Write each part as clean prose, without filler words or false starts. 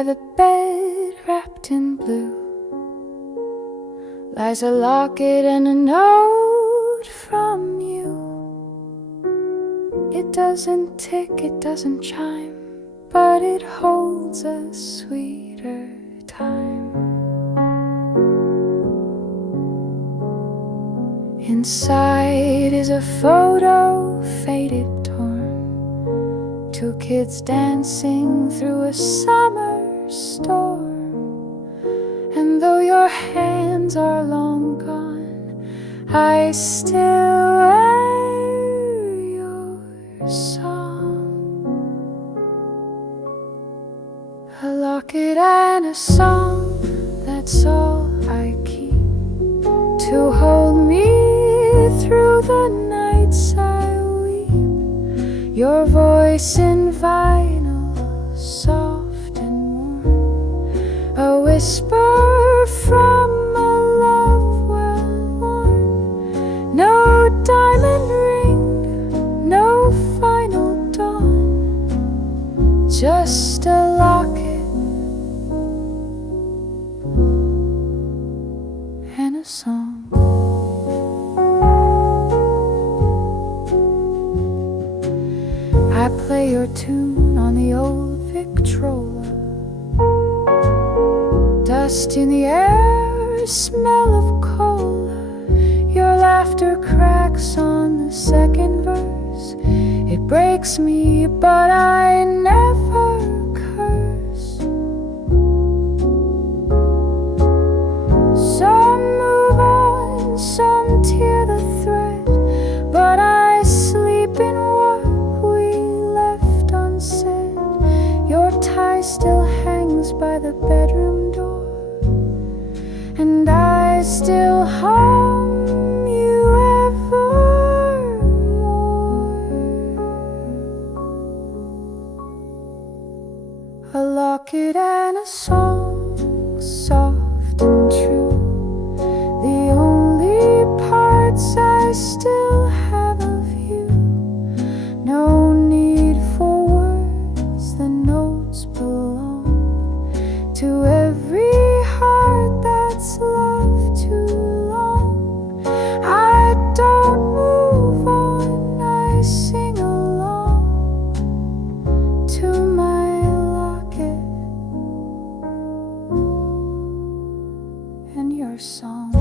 By the bed wrapped in blue lies a locket and a note from you. It doesn't tick, it doesn't chime, but it holds a sweeter time. Inside is a photo faded, torn, two kids dancing through a summer storm. And though your hands are long gone, I still wear your song. A locket and a song, that's all I keep to hold me through the nights I weep. Your voice in vinyl, soft and warm, a whisper from a love well worn. No diamond ring, no final dawn, just a locket and a song. I play your tune on the old Victrola. Dust in the air, smell of cola. Your laughter cracks on the second verse. It breaks me, but I never curse. Some move on, some tear the thread, but I sleep in what we left unsaid. Your tie still hangs by the bedroom door, and I still hum you evermore. A locket and a song, soft and true, the only parts I still have of you. No need for words, the notes belong to every heart that's loved too long. I don't move on, I sing along to my locket and your song.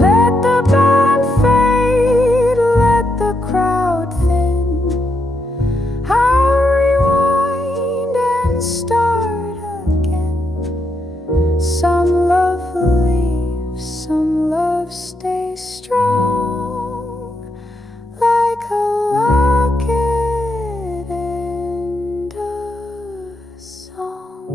Let the band fade, let the crowd thin. I'll rewind and start again. Some love leaves, some love stays strong, like a locket and a song.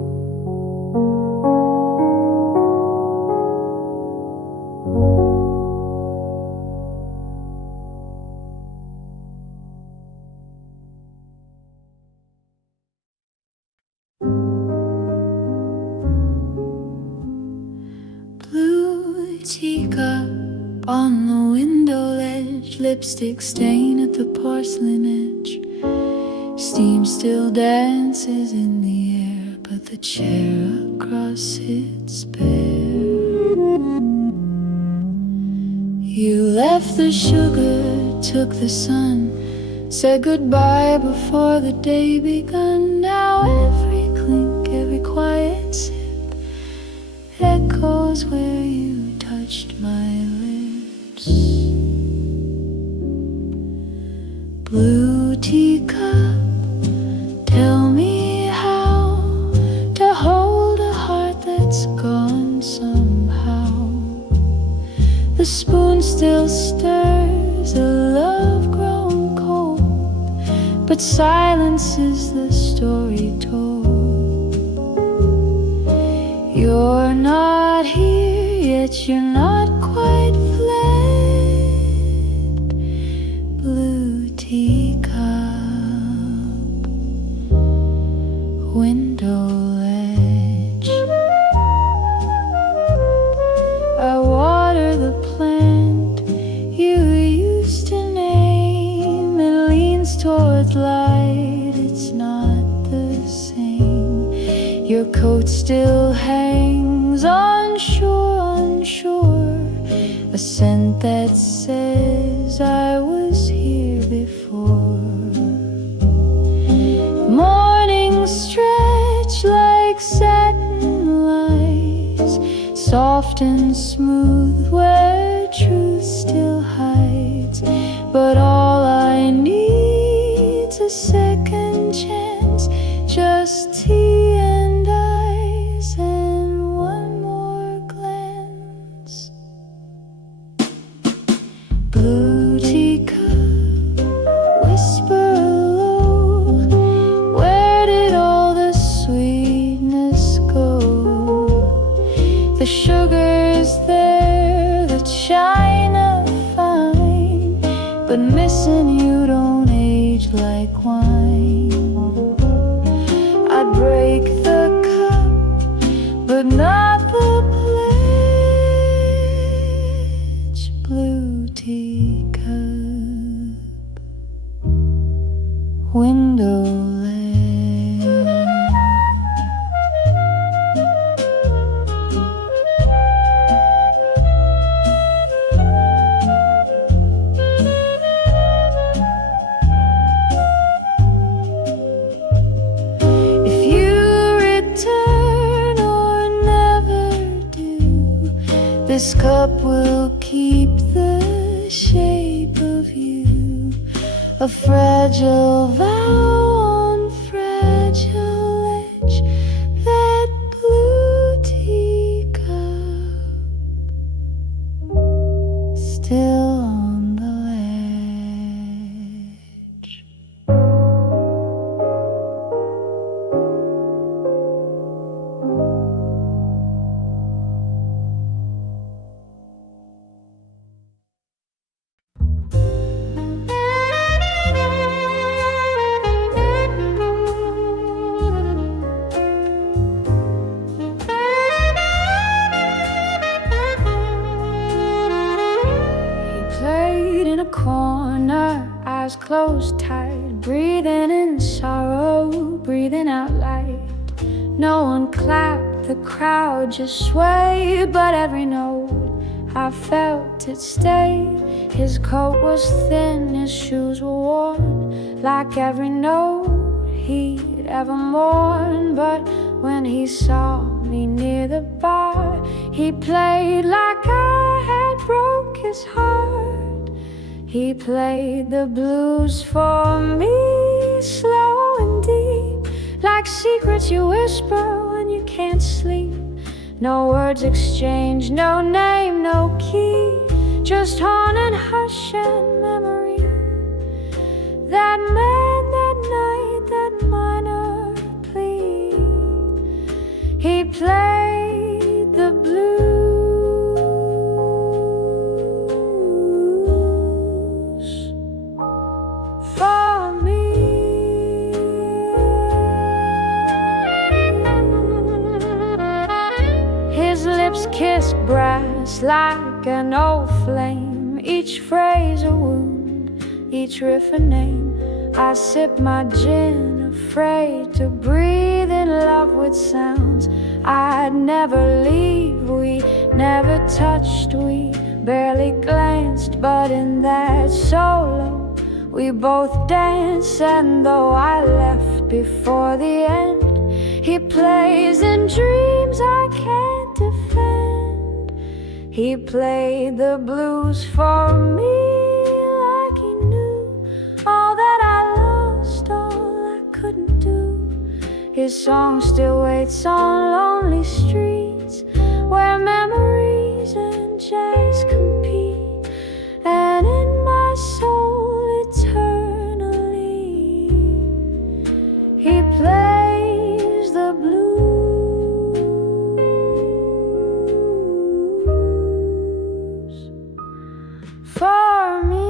Blue teacup on the window ledge, lipstick stain at the porcelain edge. Steam still dances in the air, but the chair across sits bare. You left the sugar, took the sun, said goodbye before the day begun. Now every clink, every quiet sip echoes where you touched my lips. Blue teacup, tell me how to hold a heart that's gone somehow. The spoon still stirs, a love grown cold, but silence is the story told. You're not here, yet you're not quite fled. Blue teacup, window ledge. I water the plant you used to name. It leans towards light, its Your coat still hangs on shore, a scent that says I was here before. Mornings stretch like satin lies, soft and smooth where truth still hides. But all I need's a second chance, just tea and eyes and one more glance. Blue teacup, whisper low, where did all the sweetness go? The sugar's there, the china fine, but missing you don't age like wine. I'd break the cup, but not the pledge. Blue teacup, window ledge. If you return or never do, this cup will keep the shape of you, a fragile vow on fragile edge. That blue teacup still on the ledge. Played in a corner, eyes closed tight, breathing in sorrow, breathing out light. No one clapped, the crowd just swayed, but every note I felt it stay. His coat was thin, his shoes were worn, like every note he'd ever mourned. But when he saw me near the bar, he played like I had broke his heart. He played the blues for me, slow and deep, like secrets you whisper when you can't sleep. No words exchanged, no name, no key, just horn and hush and memory. That man, that night, that minor plea. He played the blues for me. His lips kissed brass like an old flame, each phrase a wound, each riff a name. I sip my gin, afraid to breathe in love with sounds I'd never leave. We never touched, we barely glanced, but in that solo we both danced. And though I left before the end, he plays in dreams I can't defend. He played the blues for me like he knew all that I lost, all I couldn't do. His song still waits on lonely streets where memories and jazz compete, and in my soul eternally he plays the blues for me.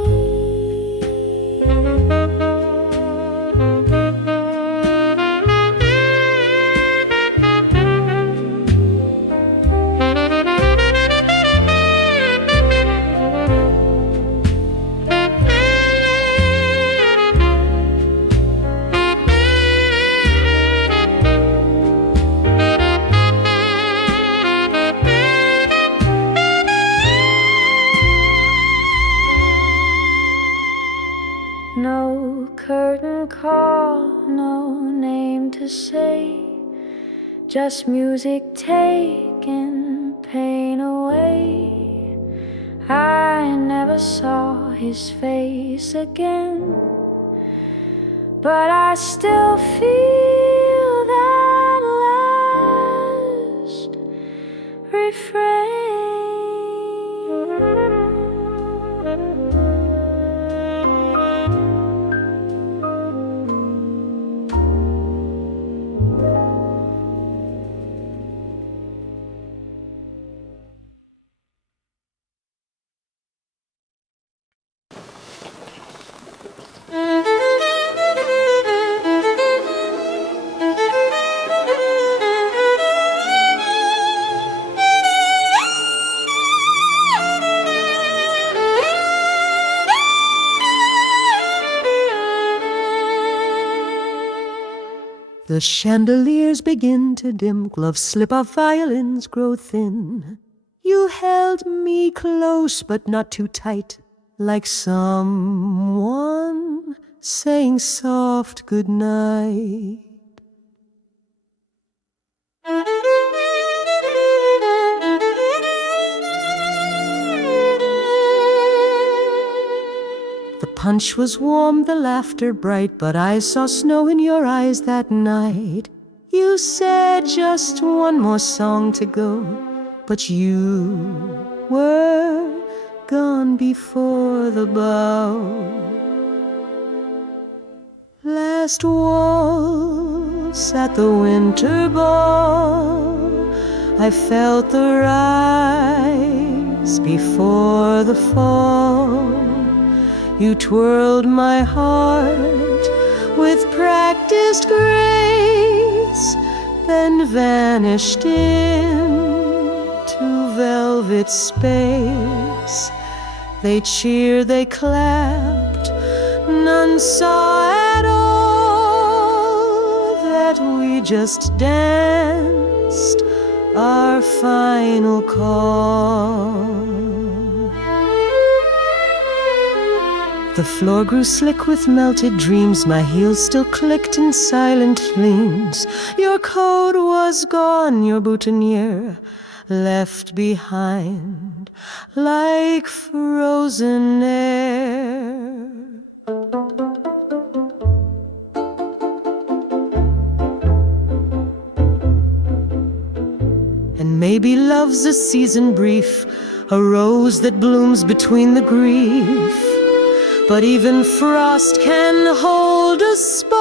say, just music taking pain away. I never saw his face again, but I still feel that last refrain. The chandeliers begin to dim, gloves slip off, violins grow thin. You held me close but not too tight, like someone saying soft goodnight. The punch was warm, the laughter bright, but I saw snow in your eyes that night. You said just one more song to go, but you were gone before the bow. Last waltz at the winter ball, I felt the rise before the fall. You twirled my heart with practiced grace, then vanished into velvet space. They cheered, they clapped, none saw at all that we just danced our final call. The floor grew slick with melted dreams, my heels still clicked in silent gleams. Your coat was gone, your boutonniere left behind like frozen air. And maybe love's a season brief, a rose that blooms between the grief. But even frost can hold a spark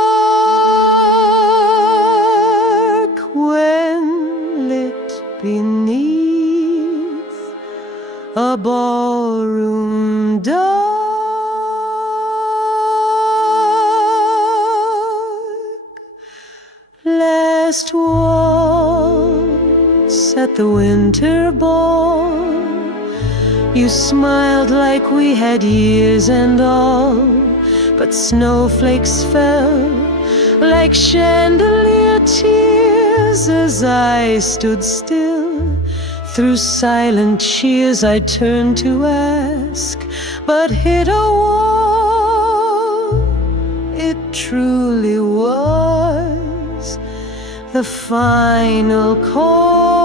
when lit beneath a ballroom dark. Last waltz at the winter ball, you smiled like we had years and all, but snowflakes fell like chandelier tears as I stood still. Through silent cheers I turned to ask, but hit a wall. It truly was the final call,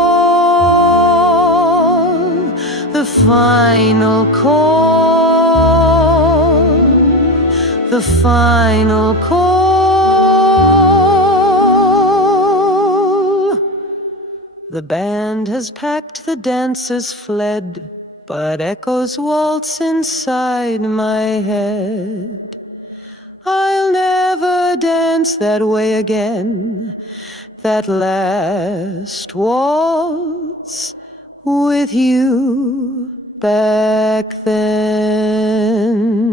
the final call, the final call. The band has packed, the dancers fled, but echoes waltz inside my head. I'll never dance that way again, that last waltz with you back then.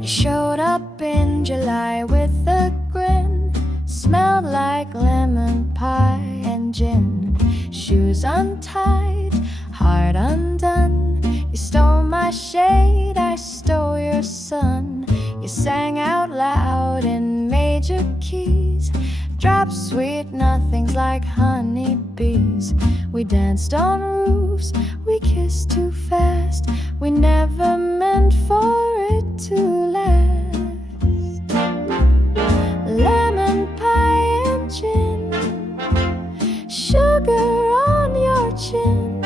You showed up in July with a grin, smelled like lemon pie and gin. Shoes untied, heart undone. You stole my shade, I stole your sun. You sang out loud in major keys, dropped sweet nothings like honeybees. We danced on roofs, we kissed too fast. We never meant for it to last. Lemon pie and gin, sugar on your chin.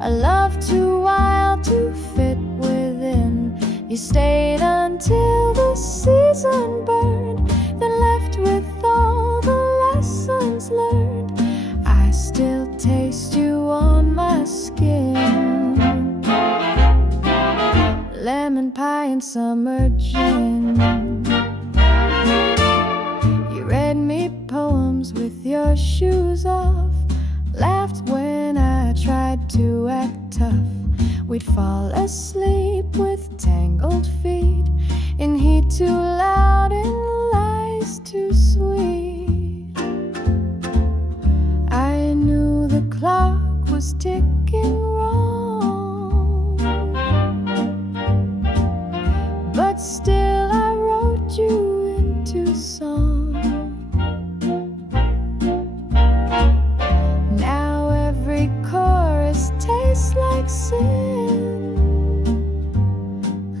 A love too wild to fit within. You stayed until the season burned, then left with all the lessons learned. I still taste you on my skin. Lemon pie and summer gin. You read me poems with your shoes off, laughed when I tried to act tough. We'd fall asleep with tangled feet, in heat too loud and lies too sweet. I knew the clock was ticking wrong, but still I wrote you into song. Now every chorus tastes like sin,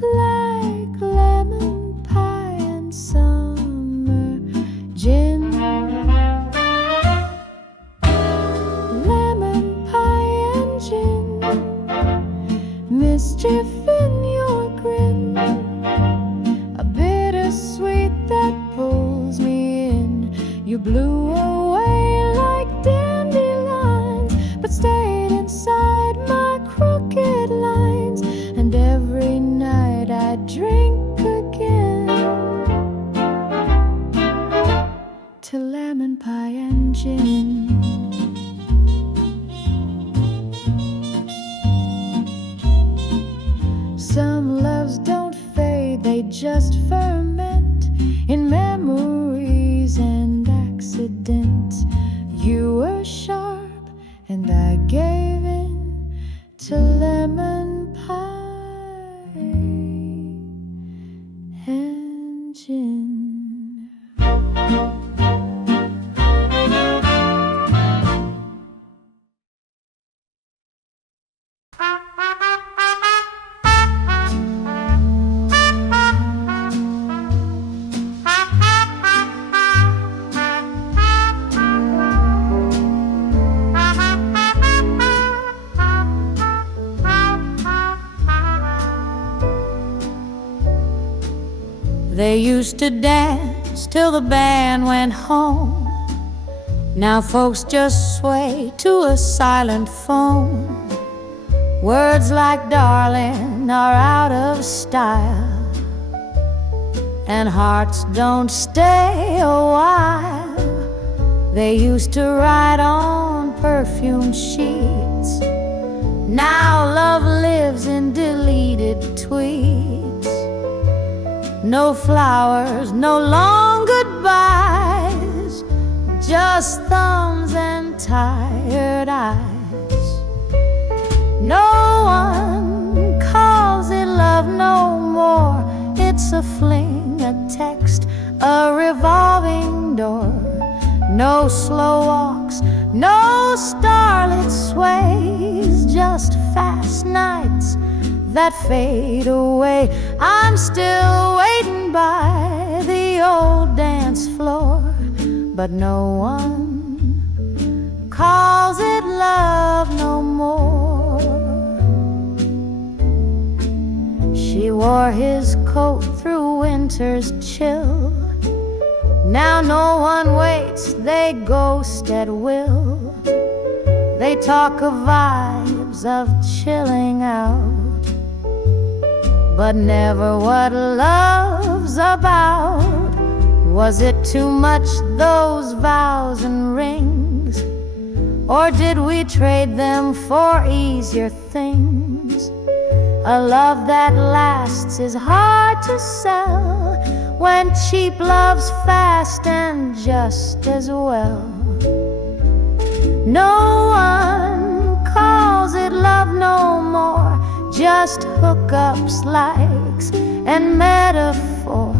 like lemon pie and summer gin. Lemon pie and gin, mischief in your grin, a bittersweet that pulls me in. You blew away like dandelions, but stayed inside my crooked lines. And every night I drink again to lemon pie and gin. Some loves don't fade, they just ferment in memories and accidents. You were sharp and I gave in to lemon pie and gin. They used to dance till the band went home. Now folks just sway to a silent phone. Words like darling are out of style, and hearts don't stay a while. They used to write on perfume sheets. Now love lives in deleted tweets. No flowers, no long goodbyes, just thumbs and tired eyes. No one calls it love no more. It's a fling, a text, a revolving door. No slow walks, no starlit sways, just fast nights that fade away. I'm still waiting by the old dance floor, but no one calls it love no more. She wore his coat through winter's chill. Now no one waits, they ghost at will. They talk of vibes, of chilling out, but never what love's about. Was it too much, those vows and rings? Or did we trade them for easier things? A love that lasts is hard to sell, when cheap love's fast and just as well. No one calls it love no more, just hookups, likes, and metaphor.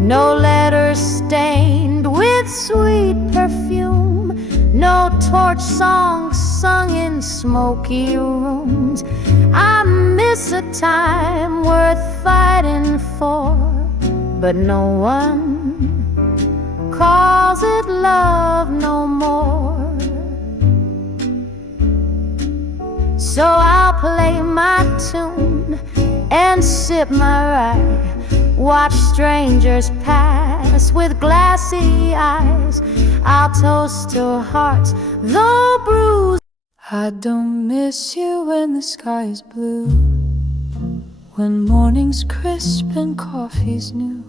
No letters stained with sweet perfume, no torch songs sung in smoky rooms. I miss a time worth fighting for, but no one calls it love no more. So I'll play my tune and sip my rye, watch strangers pass with glassy eyes. I'll toast to hearts, though bruised. I don't miss you when the sky is blue, when morning's crisp and coffee's new.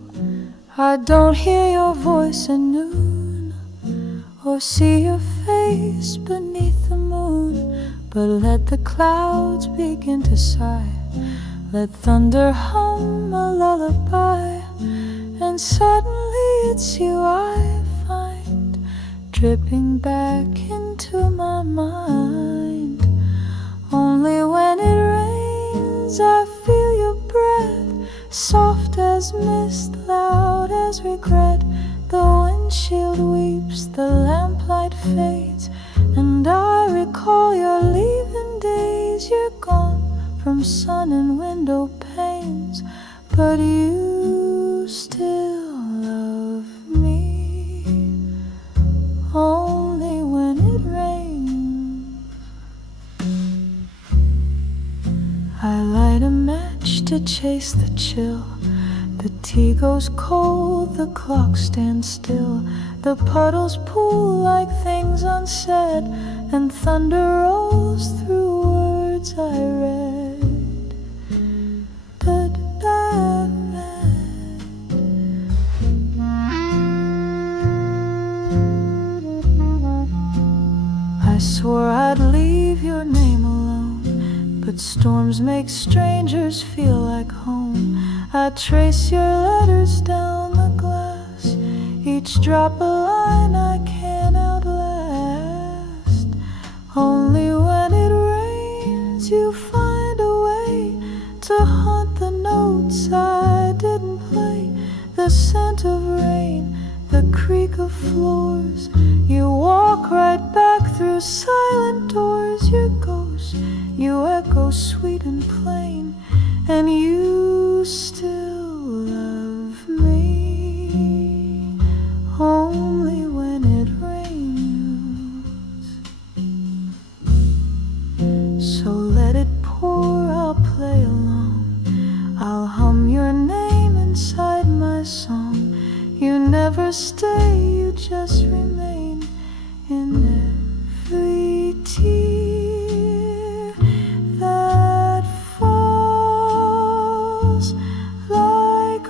I don't hear your voice at noon, or see your face beneath the moon. But let the clouds begin to sigh, let thunder hum a lullaby, and suddenly it's you I find dripping back into my mind. Only when it rains I feel your breath, soft as mist, loud as regret. The windshield weeps, the lamplight fades, and I recall your leaving days. You're gone from sun and window panes, but you still love me, only when it rains. I light a match to chase the chill. The tea goes cold, the clock stands still. The puddles pool like things unsaid, and thunder rolls through words I read. I swore I'd leave your name alone, but storms make strangers feel like home. I trace your letters down the glass, each drop a line I can't outlast. Only when it rains you find a way to haunt the notes I didn't play. The scent of rain, the creak of floors. You walk right back through silent doors. Your ghost, you echo sweet and plain, and you still love me, only when it rains. So let it pour, I'll play along, I'll hum your name inside my song. You never stay, you just remain in every tear that falls like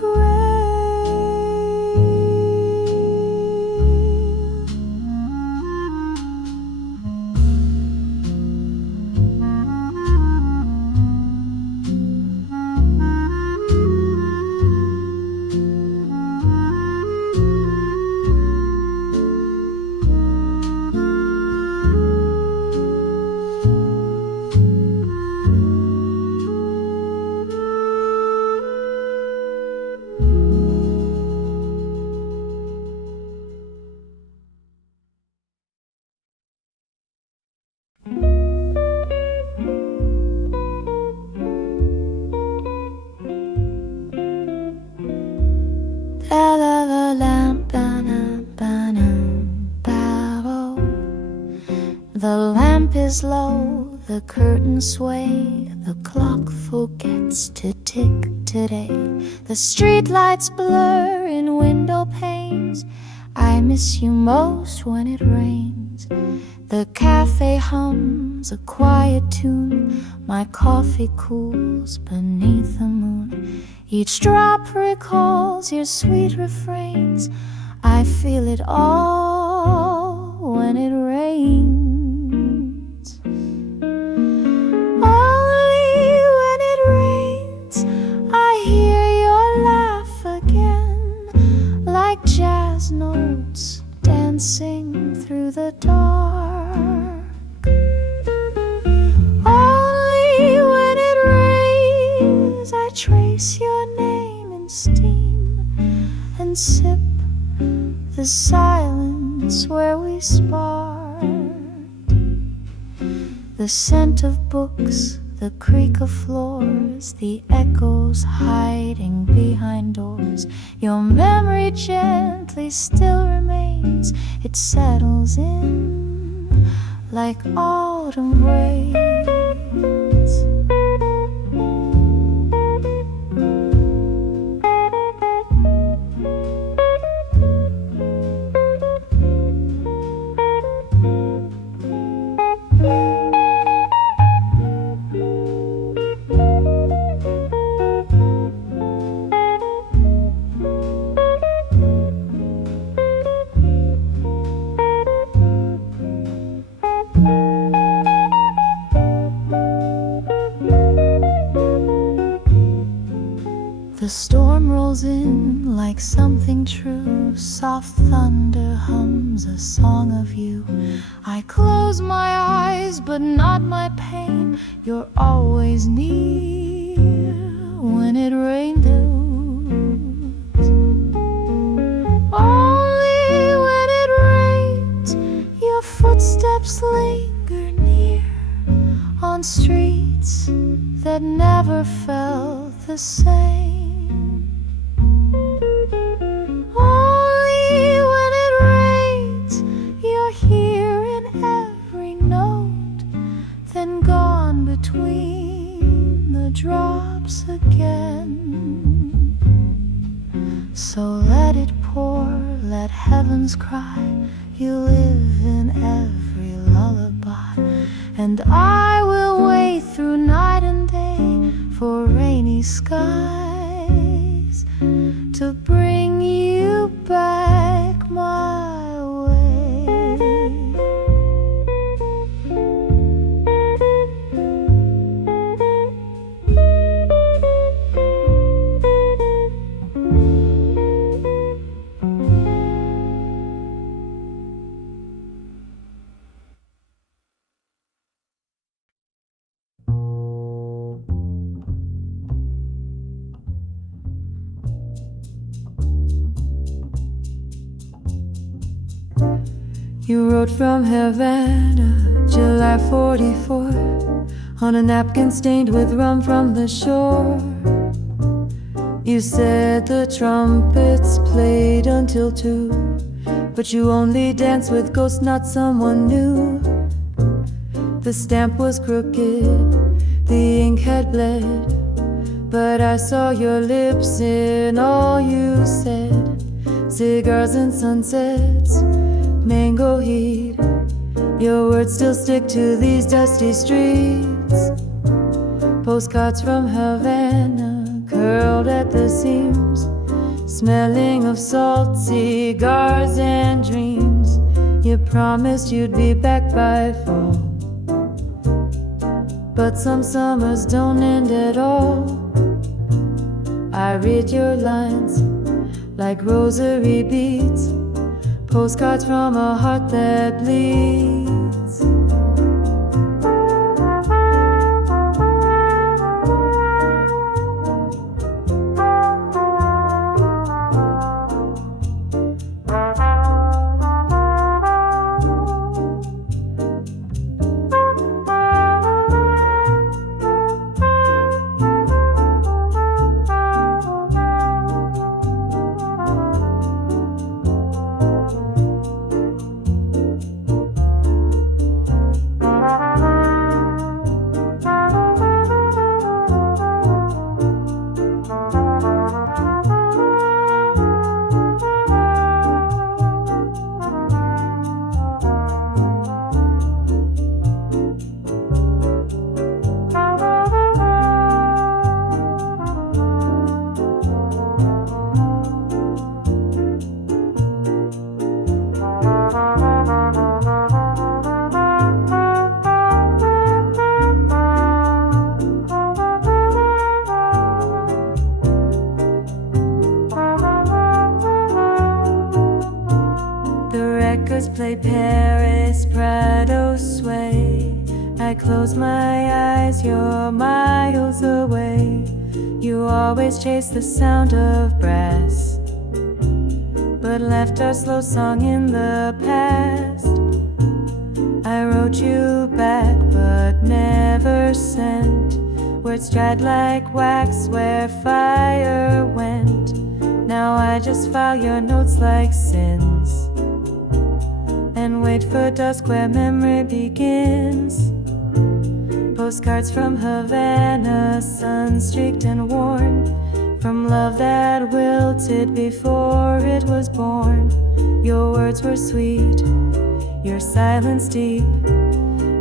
the lamp is low, the curtains sway, the clock forgets to tick today. The streetlights blur in window panes. I miss you most when it rains. The cafe hums a quiet tune. My coffee cools beneath the moon. Each drop recalls your sweet refrains. I feel it all when it rains. Only when it rains I hear your laugh again, like jazz notes dancing through the dark. Only when it rains I trace your name in steam and sip the silence where we spark. The scent of books, the creak of floors, the echoes hiding behind doors. Your memory gently still remains. It settles in like autumn rains. The storm rolls in like something true. Soft thunder hums a song of you. I close my eyes, but not my pain. You're always near when it rains. Only when it rains, your footsteps linger near on streets that never felt the same. Between the drops again. So let it pour, let heavens cry. You live in every lullaby, and I will wait through night and day for rainy skies to bring you back my way. You wrote from Havana, July 44, on a napkin stained with rum from the shore. You said the trumpets played until 2, but you only danced with ghosts, not someone new. The stamp was crooked, the ink had bled, but I saw your lips in all you said. Cigars and sunsets, mango heat, your words still stick to these dusty streets. Postcards from Havana, curled at the seams, smelling of salt, cigars and dreams. You promised you'd be back by fall, but some summers don't end at all. I read your lines like rosary beads, postcards from a heart that bleeds. Play Paris, Prado sway. I close my eyes, you're miles away. You always chase the sound of brass, but left our slow song in the past. I wrote you back, but flower scent, words dried like wax where fire went. Now I just file your notes like sins and wait for dusk where memory begins. Postcards from Havana, sun-streaked and worn, from love that wilted before it was born. Your words were sweet, your silence deep.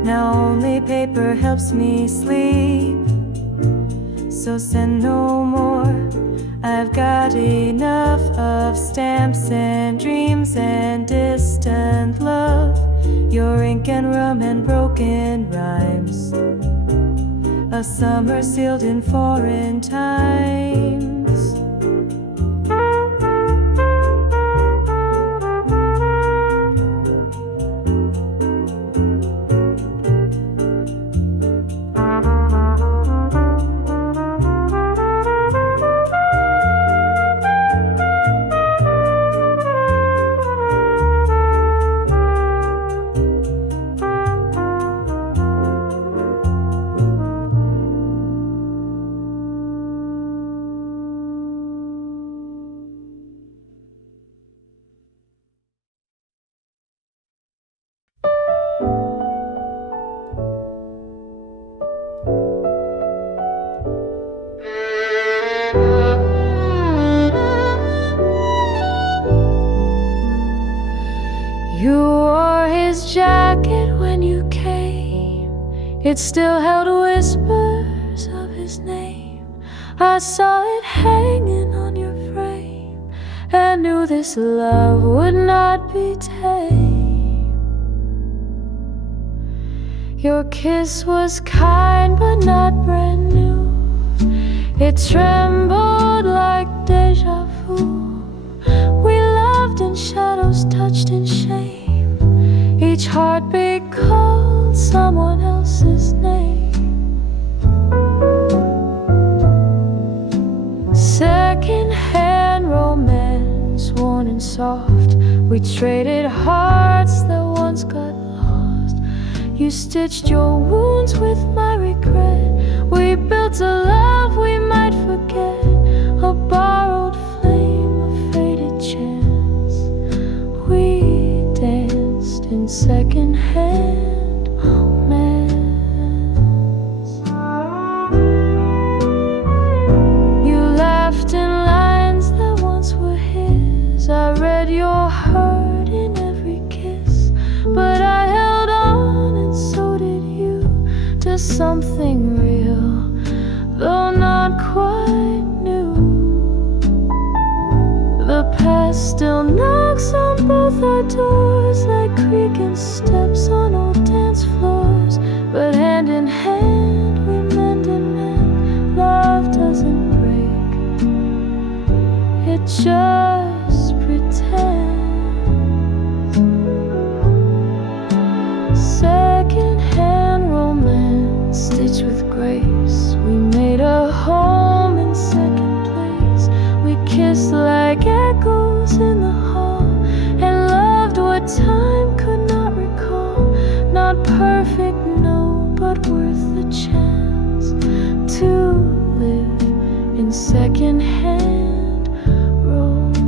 Now only paper helps me sleep. So send no more, I've got enough of stamps and dreams and distant love. Your ink and rum and broken rhymes, a summer sealed in foreign times. You wore his jacket when you came, it still held whispers of his name. I saw it hanging on your frame and knew this love would not be tame. Your kiss was kind but not brand new, it trembled like deja vu. We loved in shadows, touched in shame, each heartbeat called someone else's name. Second-hand romance, worn and soft, we traded hearts that once got lost. You stitched your wounds with my regret, we built a love we might forget, a borrowed flame, a faded chance. We danced in second-hand romance. You laughed in lines that once were his, I read your hurt in every kiss, but I held on and so did you, to something real, though not quite new. The past still knocks on both our doors like creaking steps on old dance floors, but hand in hand we mend and mend. Love doesn't break, it just pretends. Second-hand romance, stitched with grace, we made a home in second place. We kissed like echoes in the hall and loved what time could not recall. Not perfect, no, but worth the chance to live in second-hand romance.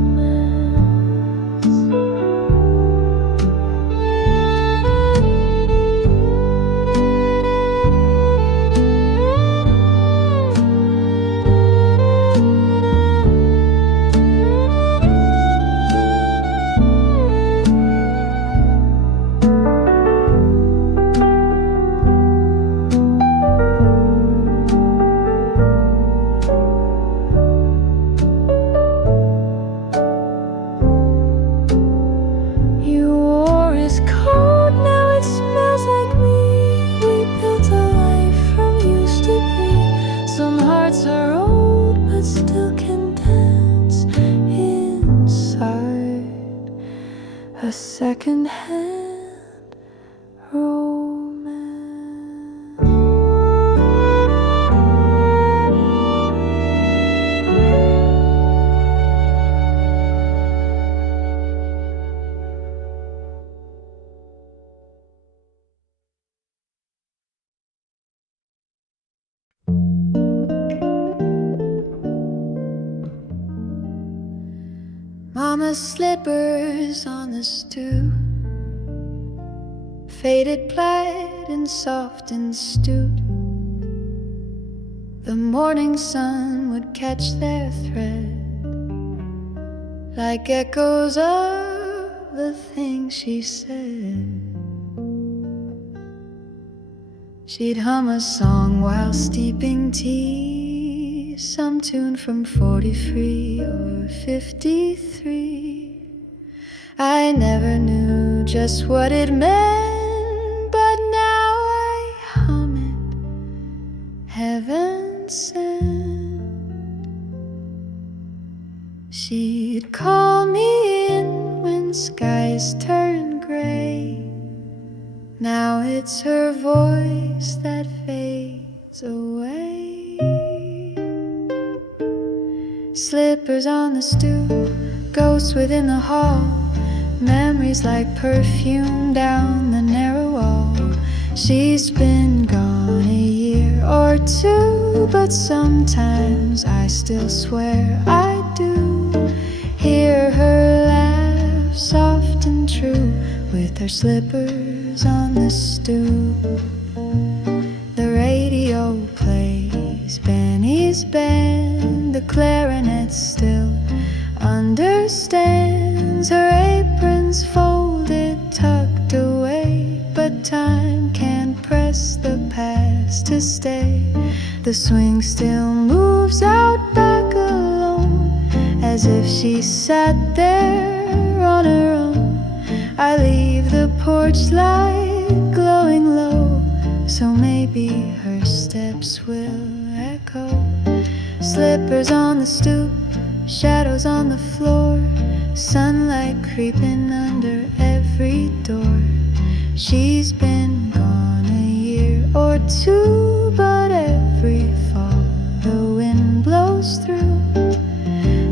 You wore his coat, now it smells like me. We built a life from used to be. Some hearts are old but still can dance inside a second-hand romance. Mama's slippers on the stoop, faded plaid and soft and stewed. The morning sun would catch their thread, like echoes of the things she said. She'd hum a song while steeping tea, some tune from 43 or 53. I never knew just what it meant, but now I hum it, heaven sent. She'd call me in when skies turn gray. Now it's her voice that fades away. Slippers on the stoop, ghosts within the hall, memories like perfume down the narrow wall. She's been gone a year or two, but sometimes I still swear I do hear her laugh, soft and true, with her slippers on the stoop. The radio plays Benny's band, the clarinet still understands. Her apron's folded, tucked away, but time can't press the past to stay. The swing still moves out back alone, as if she sat there on her own. I leave the porch light glowing low, so maybe her steps will echo. Slippers on the stoop, shadows on the floor, sunlight creeping under every door. She's been gone a year or two, but every fall the wind blows through,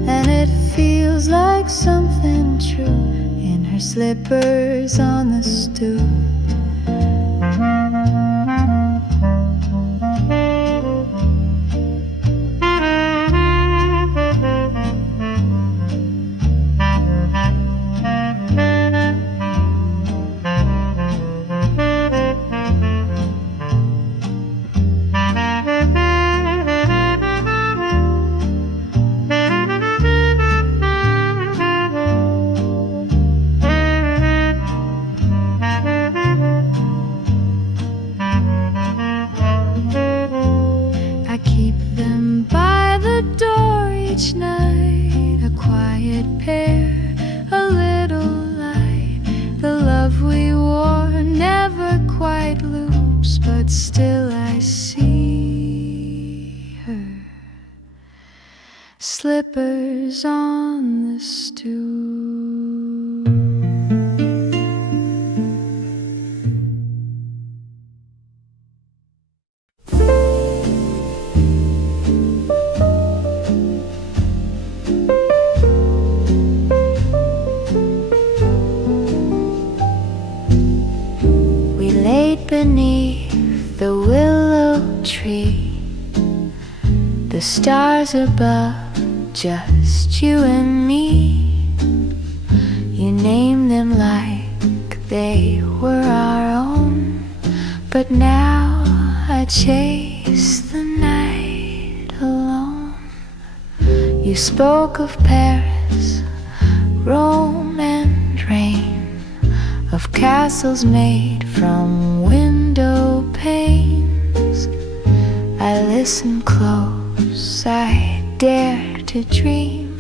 and it feels like something true in her slippers on the stoop. Each night, a quiet pair, a little light. The love we wore never quite loops, but still I see her. Slippers on the stoop. Beneath the willow tree, the stars above, just you and me. You named them like they were our own, but now I chase the night alone. You spoke of Paris, Rome and rain, of castles made from window panes. I listen close, I dare to dream,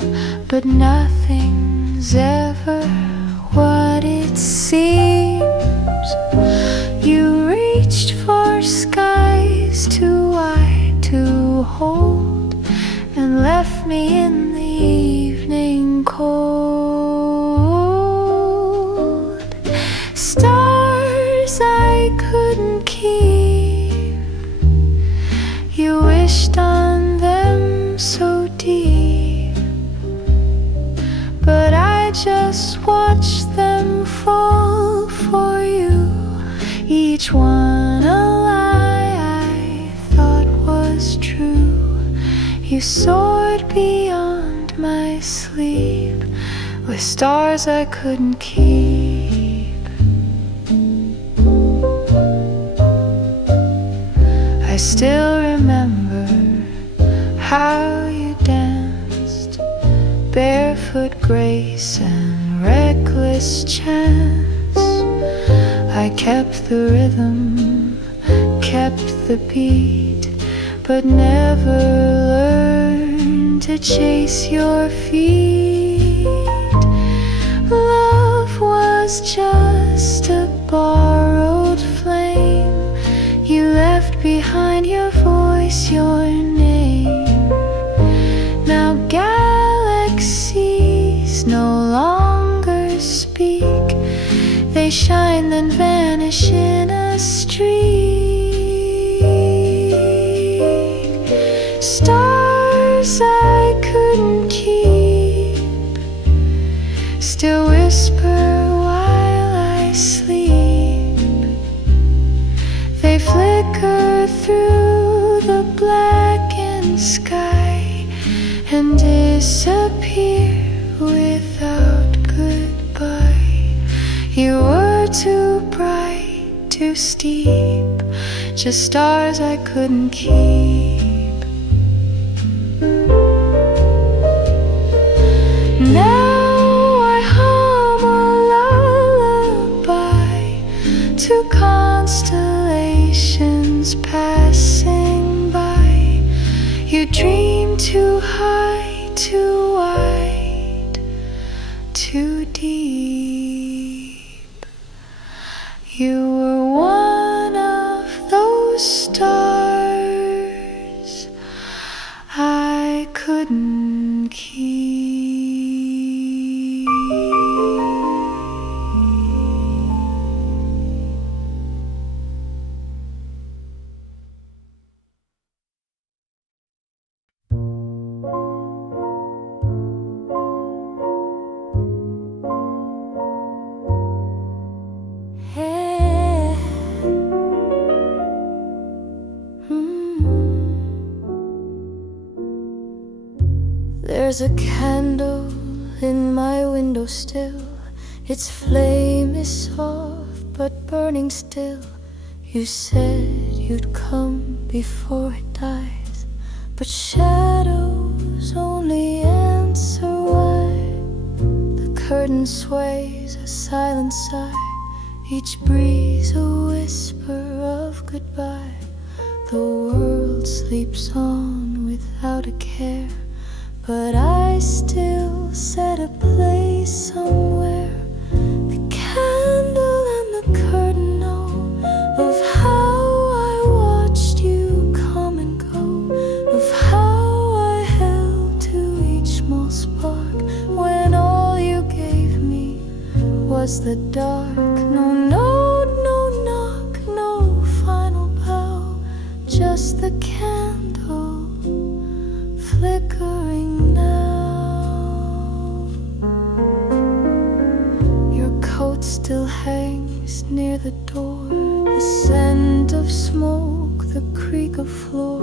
but nothing's ever what it seems. You reached for skies too wide to hold, and left me in the evening cold. Stars I couldn't keep, you wished on them so deep, but I just watched them fall for you, each one a lie I thought was true. You soared beyond my sleep with stars I couldn't keep. I still remember how you danced, barefoot grace and reckless chance. I kept the rhythm, kept the beat, but never learned to chase your feet. Love was just a borrowed flame. You left behind your voice, your name. Now galaxies no longer speak. They shine then vanish in a streak. Stars I couldn't keep still whisper while I sleep. They flicker through the blackened sky and disappear without goodbye. You were too bright, too steep, just stars I couldn't keep. Now I hum a lullaby to constellations passing by. You dream too high, too wide, too deep. You were one of those stars I couldn't keep. There's a candle in my window still. Its flame is soft but burning still. You said you'd come before it dies, but shadows only answer why. The curtain sways a silent sigh, each breeze a whisper of goodbye. The world sleeps on without a care, but I still set a place somewhere. The candle and the curtain know of how I watched you come and go, of how I held to each small spark when all you gave me was the dark. No note, no knock, no final bow, just the candle flickering now. Your coat still hangs near the door, the scent of smoke, the creak of floor.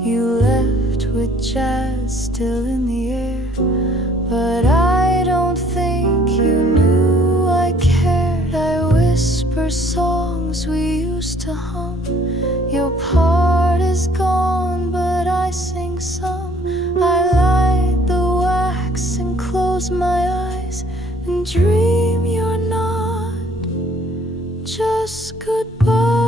You left with jazz still in the air, but I don't think you knew I cared. I whisper songs we used to hum. Your part is gone, but I sing some. I light the wax and close my eyes and dream you're not just goodbye.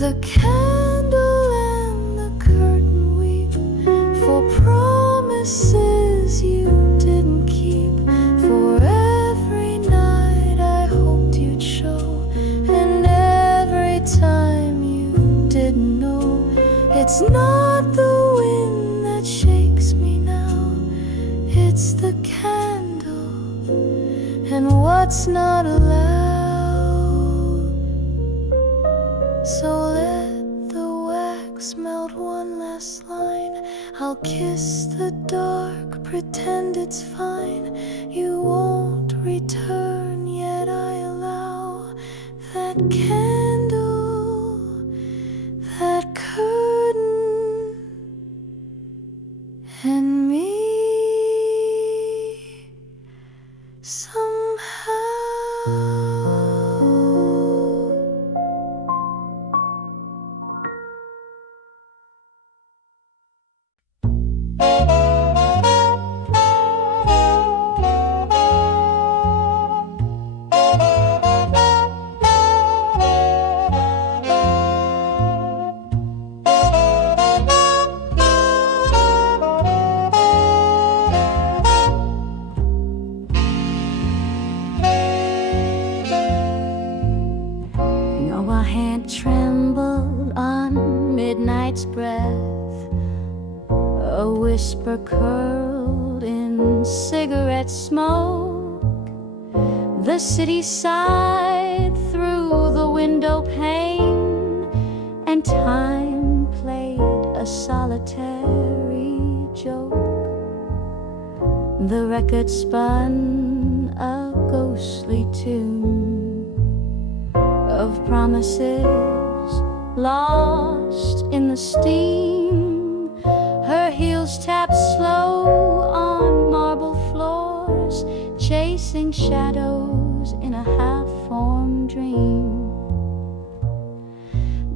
The candle and the curtain weep for promises you didn't keep, for every night I hoped you'd show, and every time you didn't know. It's not the wind that shakes me now, it's the candle and what's not allowed. So let the wax melt one last line. I'll kiss the dark, pretend it's fine. You won't return, yet I allow that candle, that curtain, and me somehow. Our hand trembled on midnight's breath, a whisper curled in cigarette smoke. The city sighed through the window pane, and time played a solitary joke. The record spun a ghostly tune of promises lost in the steam. Her heels tapped slow on marble floors, chasing shadows in a half-formed dream.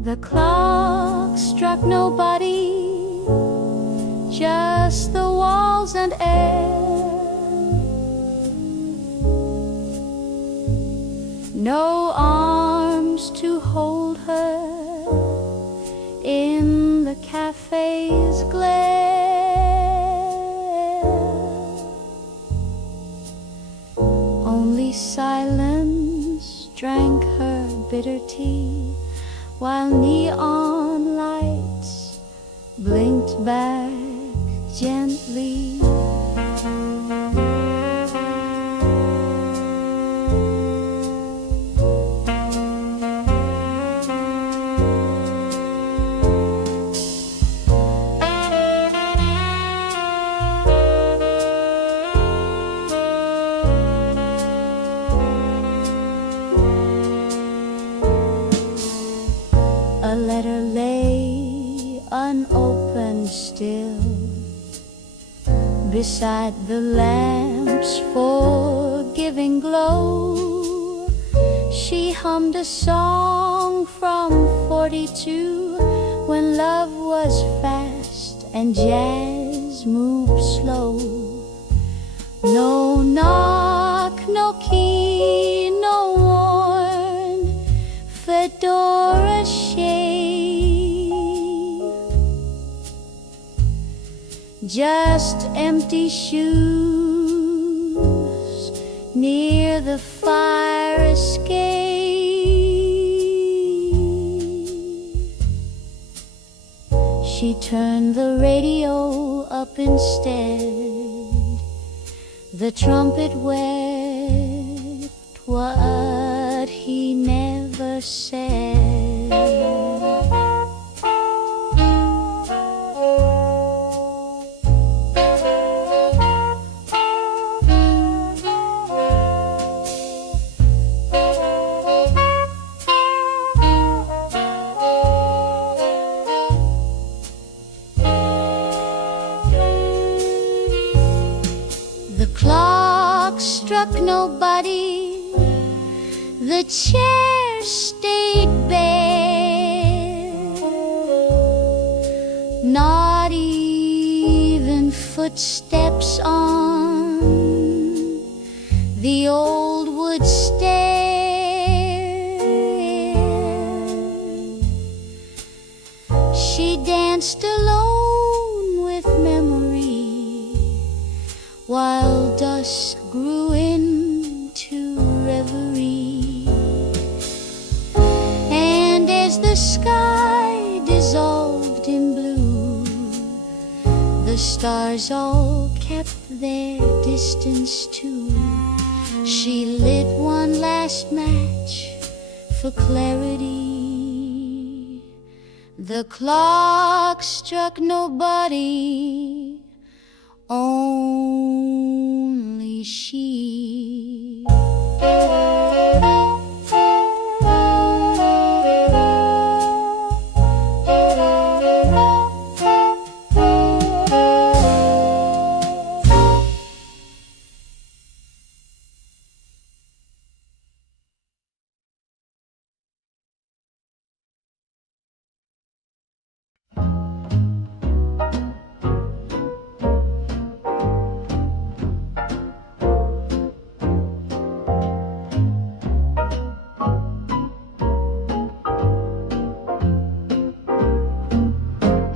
The clock struck nobody, just the walls and air. No arms to hold her in the cafe's glare. Only silence drank her bitter tea, while neon lights blinked back gently. A letter lay unopened still beside the lamp's forgiving glow. She hummed a song from 42, when love was fast and jazz moved slow. No knock, no key, no worn fedora shade, just empty shoes near the fire escape. She turned the radio up instead. The trumpet wept what he never said. The clock struck nobody, the chair stayed bare. Not even footsteps on the old wood stair. She danced alone with memory, while dusk grew into reverie. And as the sky dissolved in blue, the stars all kept their distance too. She lit one last match for clarity, The clock struck nobody, only she.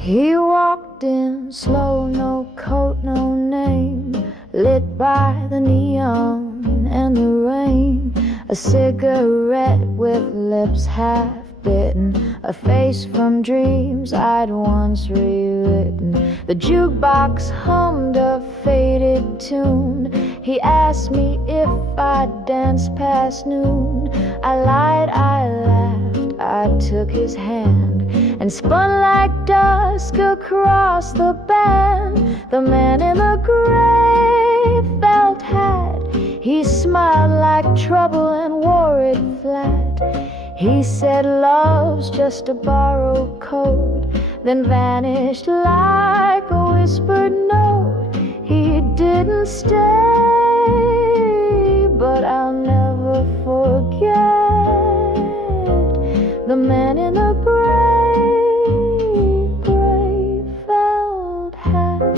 He walked in slow, no coat, no name, lit by the neon and the rain. A cigarette with lips half bitten, a face from dreams I'd once rewritten. The jukebox hummed a faded tune. He asked me if I'd dance past noon. I lied, I laughed, I took his hand and spun like dusk across the band. The man in the gray felt hat, he smiled like trouble and wore it flat. He said love's just a borrowed code, then vanished like a whispered note. He didn't stay, but I'll never forget the man in the gray felt hat.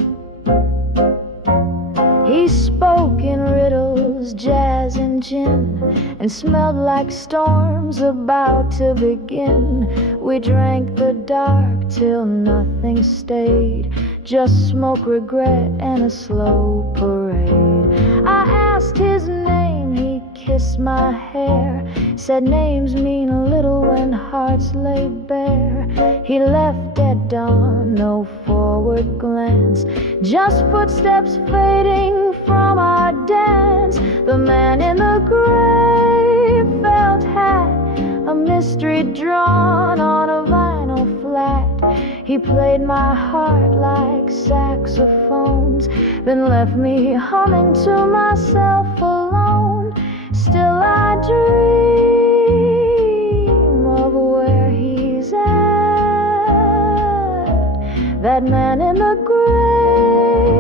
He spoke in riddles, jazz and gin, and smelled like storms about to begin. We drank the dark till nothing stayed, just smoke, regret, and a slow parade. I asked his name, he kissed my hair, said names mean little when hearts lay bare. He left at dawn, no forward glance, just footsteps fading from our dance. The man in the gray felt hat, a mystery drawn on a vinyl flat. He played my heart like saxophones, then left me humming to myself alone. Still I dream of where he's at, that man in the gray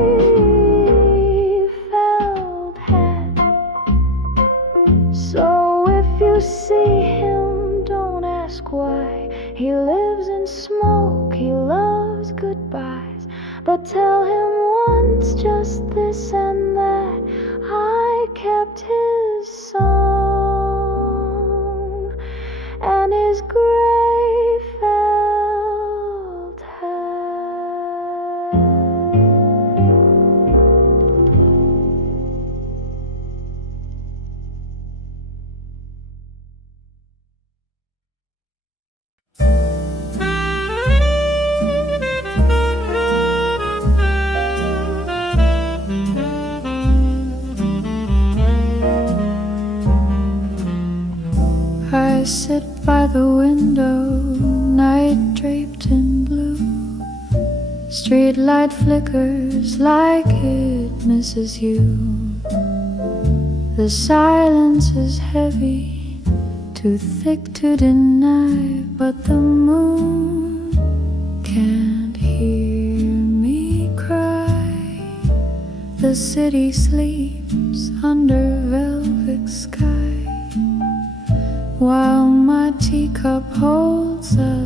felt hat. So if you see him, don't ask why. He lives in smoke, he loves goodbyes, but tell him once just this and that, I kept his song and his gray felt hat. I sit by the window, night draped in blue. Street light flickers like it misses you. The silence is heavy, too thick to deny, but the moon can't hear me cry. The city sleeps under velvet sky, while my teacup holds a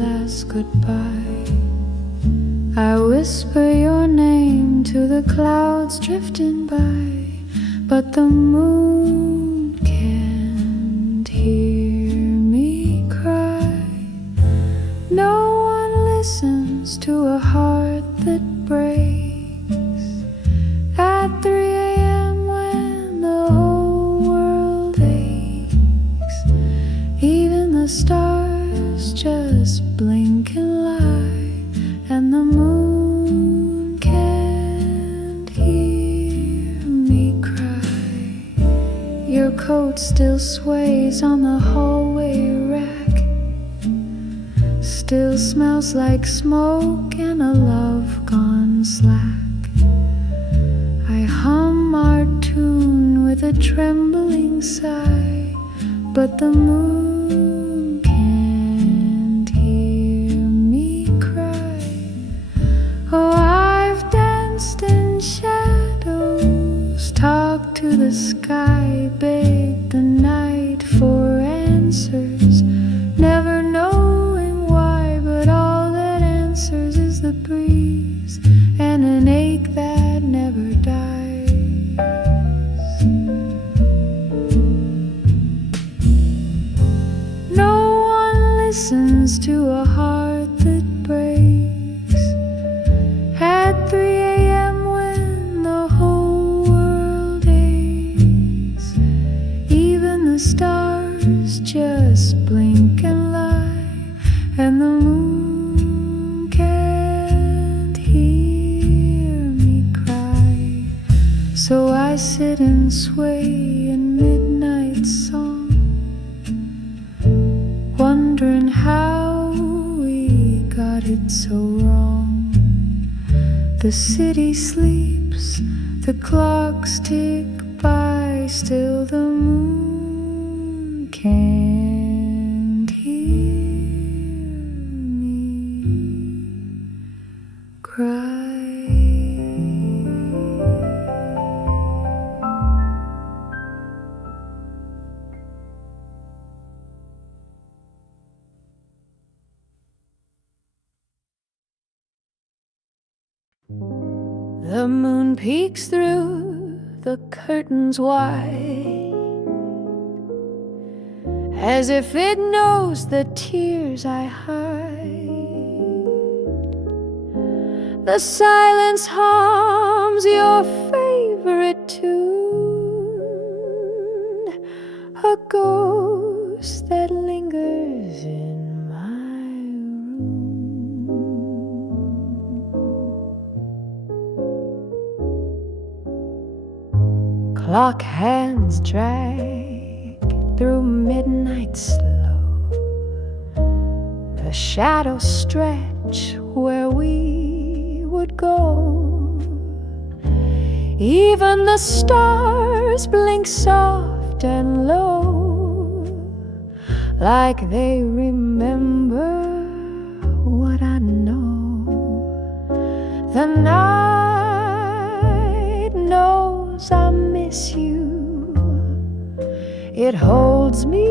last goodbye. I whisper your name to the clouds drifting by, but the moon can't hear me cry. No one listens to a heart that breaks at 3 a.m. when the whole world aches. Even the stars just blink and lie, and the moon can't hear me cry. Your coat still sways on the hallway rack, still smells like smoke and a love gone slack. I hum our tune with a trembling sigh, but the moon can't hear me cry. Oh, I've danced in shadows, talked to the sky, begged the night for answers, never knowing why, but all that answers is the breeze and an ache that never dies. No one listens to a heart that breaks at 3 a.m. when the whole world aches. Even the stars just blink and lie, and the moon can't hear me cry. So I sit and sway in midnight song, wondering how we got it so wrong. The city sleeps, the clocks tick by, still the moon can't hear me cry. The moon peeks through the curtains wide, as if it knows the tears I hide. The silence hums your favorite tune, a ghost that lingers in my room. Clock hands drag through midnight slow, the shadows stretch where we would go. Even the stars blink soft and low, like they remember what I know. The night knows I miss you, it holds me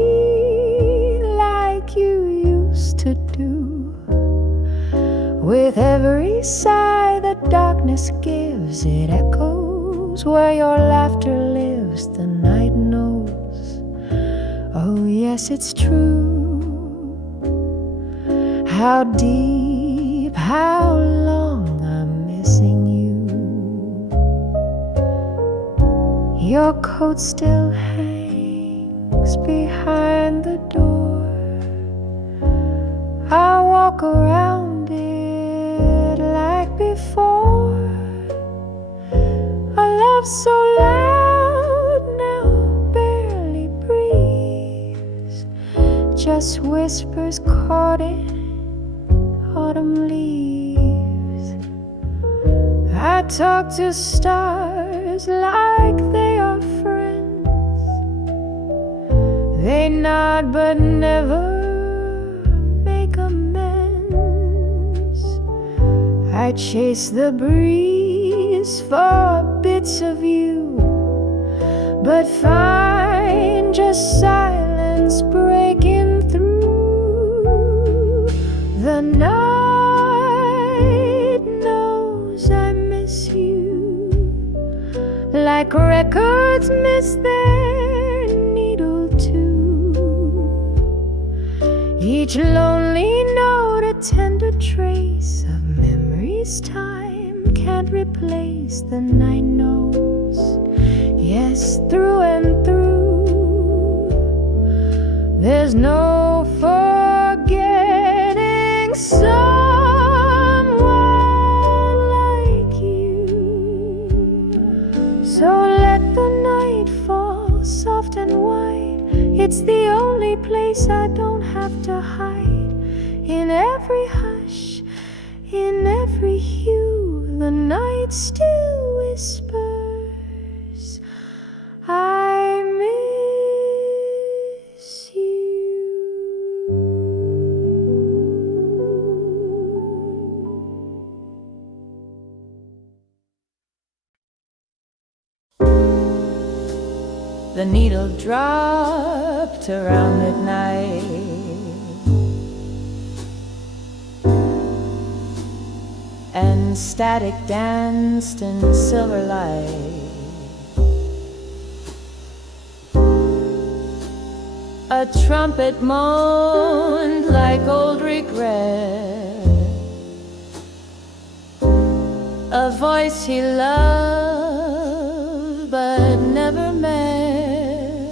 like you used to do. With every sigh the darkness gives, it echoes where your laughter lives. The night knows, oh yes, it's true. How deep, how long I'm missing you. Your coat still hangs behind the door, I walk around it like before. A love so loud now barely breathes, just whispers caught in autumn leaves. I talk to stars like they are friends, they nod but never make amends. I chase the breeze for bits of you, but find just silence breaking through. The night knows I miss you, like records miss their needle too. Each lonely note a tender trace of memories time can't replace. The night knows, yes, through and through, there's no forgetting someone like you. So let the night fall soft and wide, it's the only place I don't have to hide. In every night still whispers, I miss you. The needle dropped around midnight, and static danced in silver light. A trumpet moaned like old regret, a voice he loved but never met.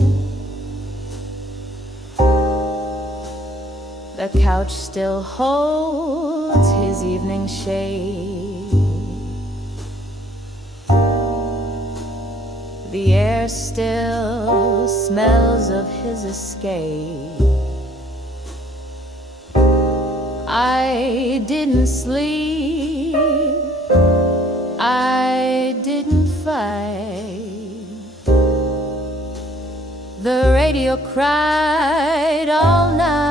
The couch still holds his evening shade. The air still smells of his escape. I didn't sleep, I didn't fight. The radio cried all night.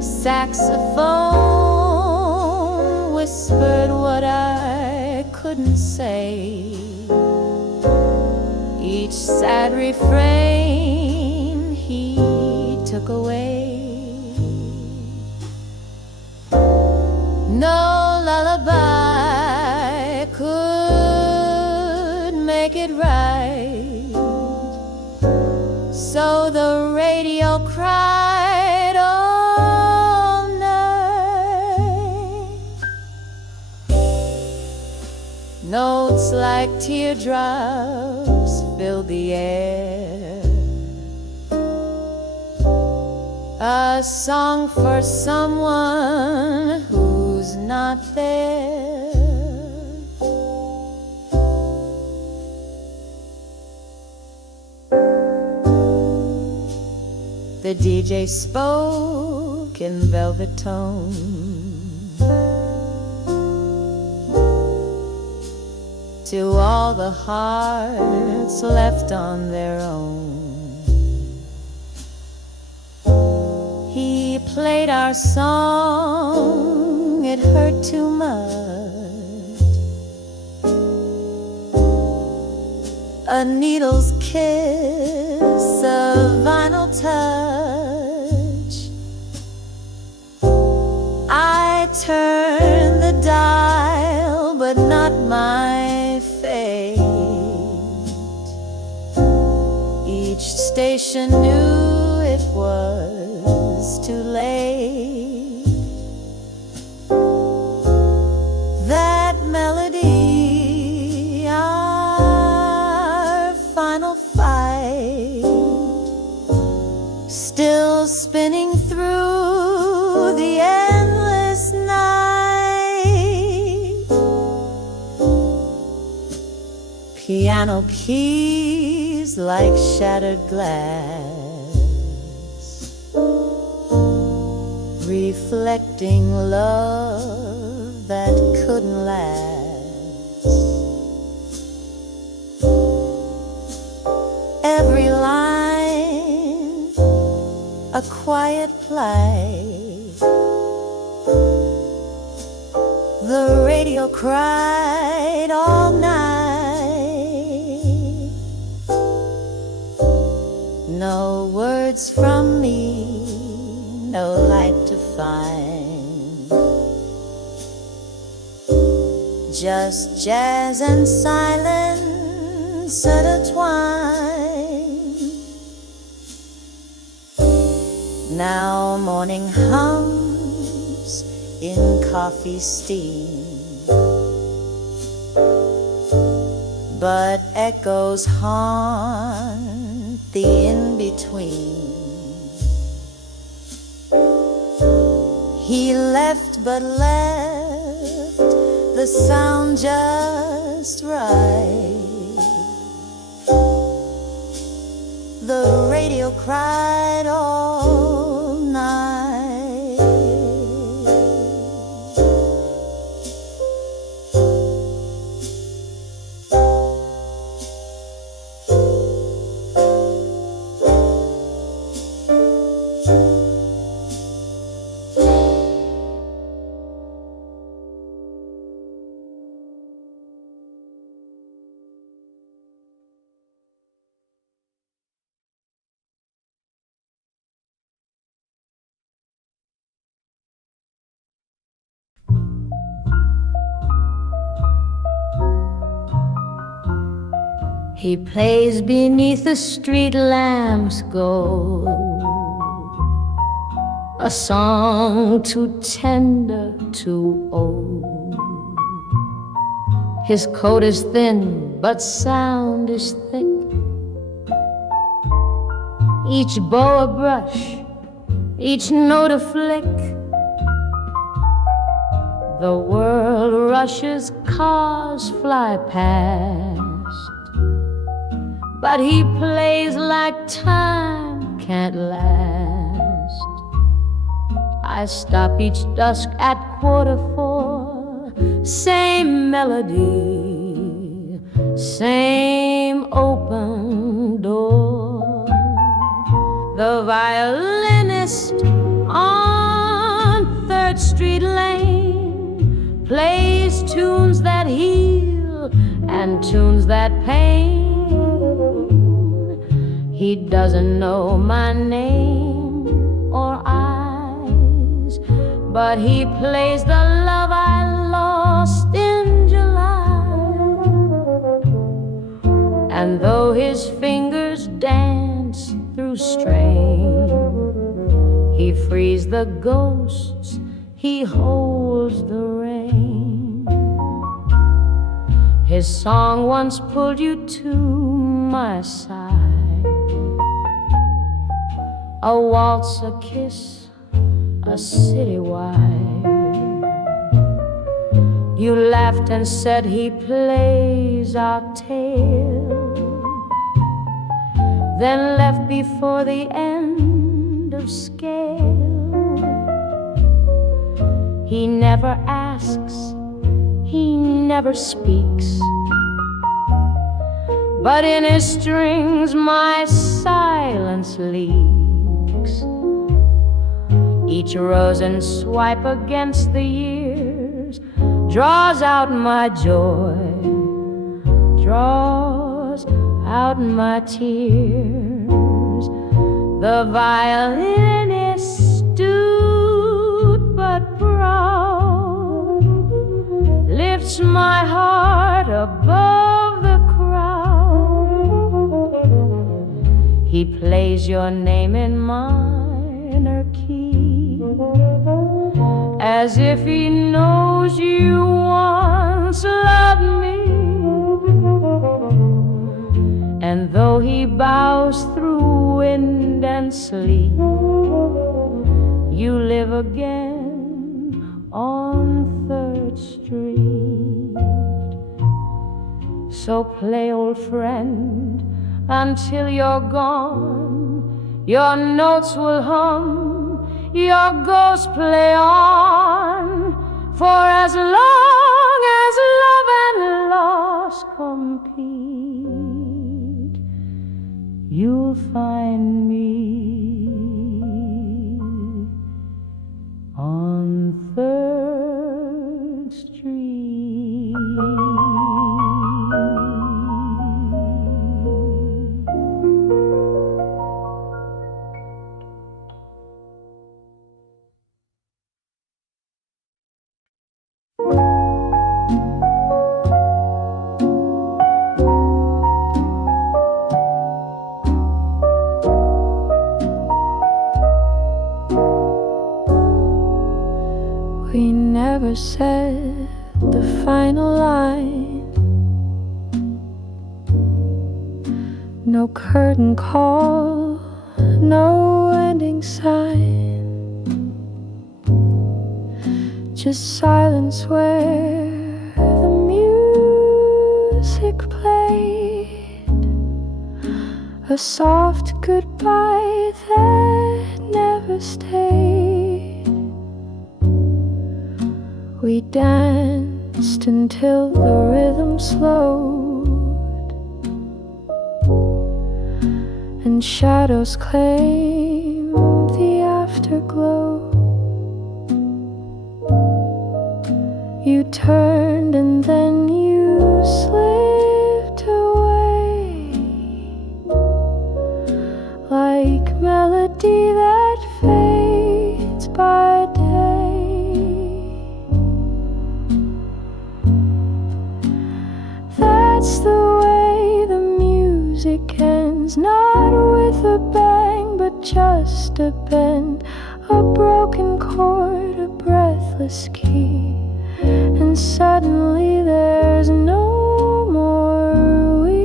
Saxophone whispered what I couldn't say. Each sad refrain he took away. No lullaby could make it right, so the radio cried all night. Notes like teardrops filled the air, a song for someone who's not there. The DJ spoke in velvet tone to all the hearts left on their own. He played our song, it hurt too much. A needle's kiss, a vinyl touch. I turned the dial, but not my fate. Each station knew it was too late. That melody, our final fight, still spinning through the endless night. Piano keys like shattered glass, reflecting love that couldn't last. Every line a quiet plight. The radio cried all night. No words from me, no light to find. Just jazz and silence intertwined. Now morning hums in coffee steam, but echoes haunt the in-between. He left but left the sound just right. The radio cried all night. He plays beneath the street lamps' gold, a song too tender, too old. His coat is thin, but sound is thick. Each bow a brush, each note a flick. The world rushes, cars fly past, but he plays like time can't last. I stop each dusk at 4:45, same melody, same open door. The violinist on 3rd Street Lane plays tunes that heal and tunes that pain. He doesn't know my name or eyes, but he plays the love I lost in July. And though his fingers dance through strain, he frees the ghosts, he holds the rain. His song once pulled you to my side, a waltz, a kiss, a citywide. You laughed and said he plays our tale, then left before the end of scale. He never asks, he never speaks, but in his strings my silence leaks. Each rose and swipe against the years draws out my joy, draws out my tears. The violinist stood but proud, lifts my heart above the crowd. He plays your name in minor key, as if he knows you once loved me. And though he bows through wind and sleet, you live again on 3rd Street. So play, old friend, until you're gone. Your notes will hum, your ghost play on, for as long as love and loss compete, you'll find me on 3rd Street. We never said the final line, no curtain call, no ending sign, just silence where the music played, a soft goodbye that never stayed. We danced until the rhythm slowed, and shadows claimed the afterglow. You turned and then you slipped away, like melody that fades by day. That's the way the music just a bend, a broken chord, a breathless key, and suddenly there's no more we.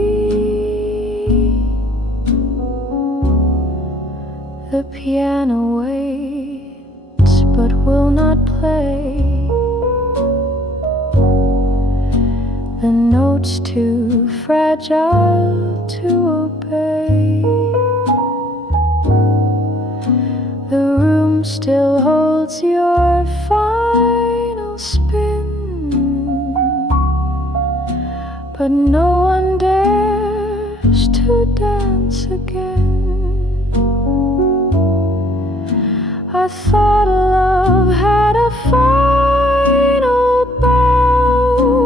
The piano waits but will not play. The notes too fragile to obey. The room still holds your final spin, but no one dares to dance again. I thought love had a final bow,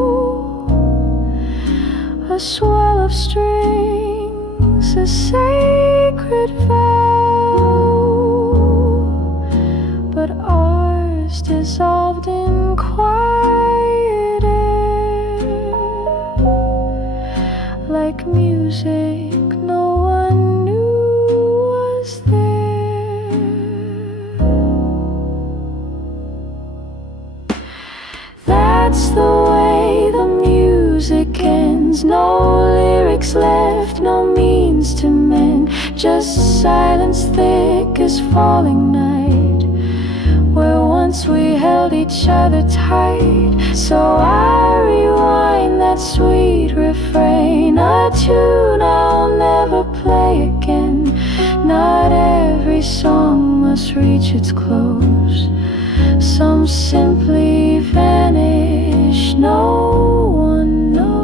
a swell of strings, a sacred vow, but ours dissolved in quiet air, like music no one knew was there. That's the way the music ends. No lyrics left, no means to mend, just silence thick as falling night, where once we held each other tight. So I rewind that sweet refrain, a tune I'll never play again. Not every song must reach its close. Some simply vanish, no one knows.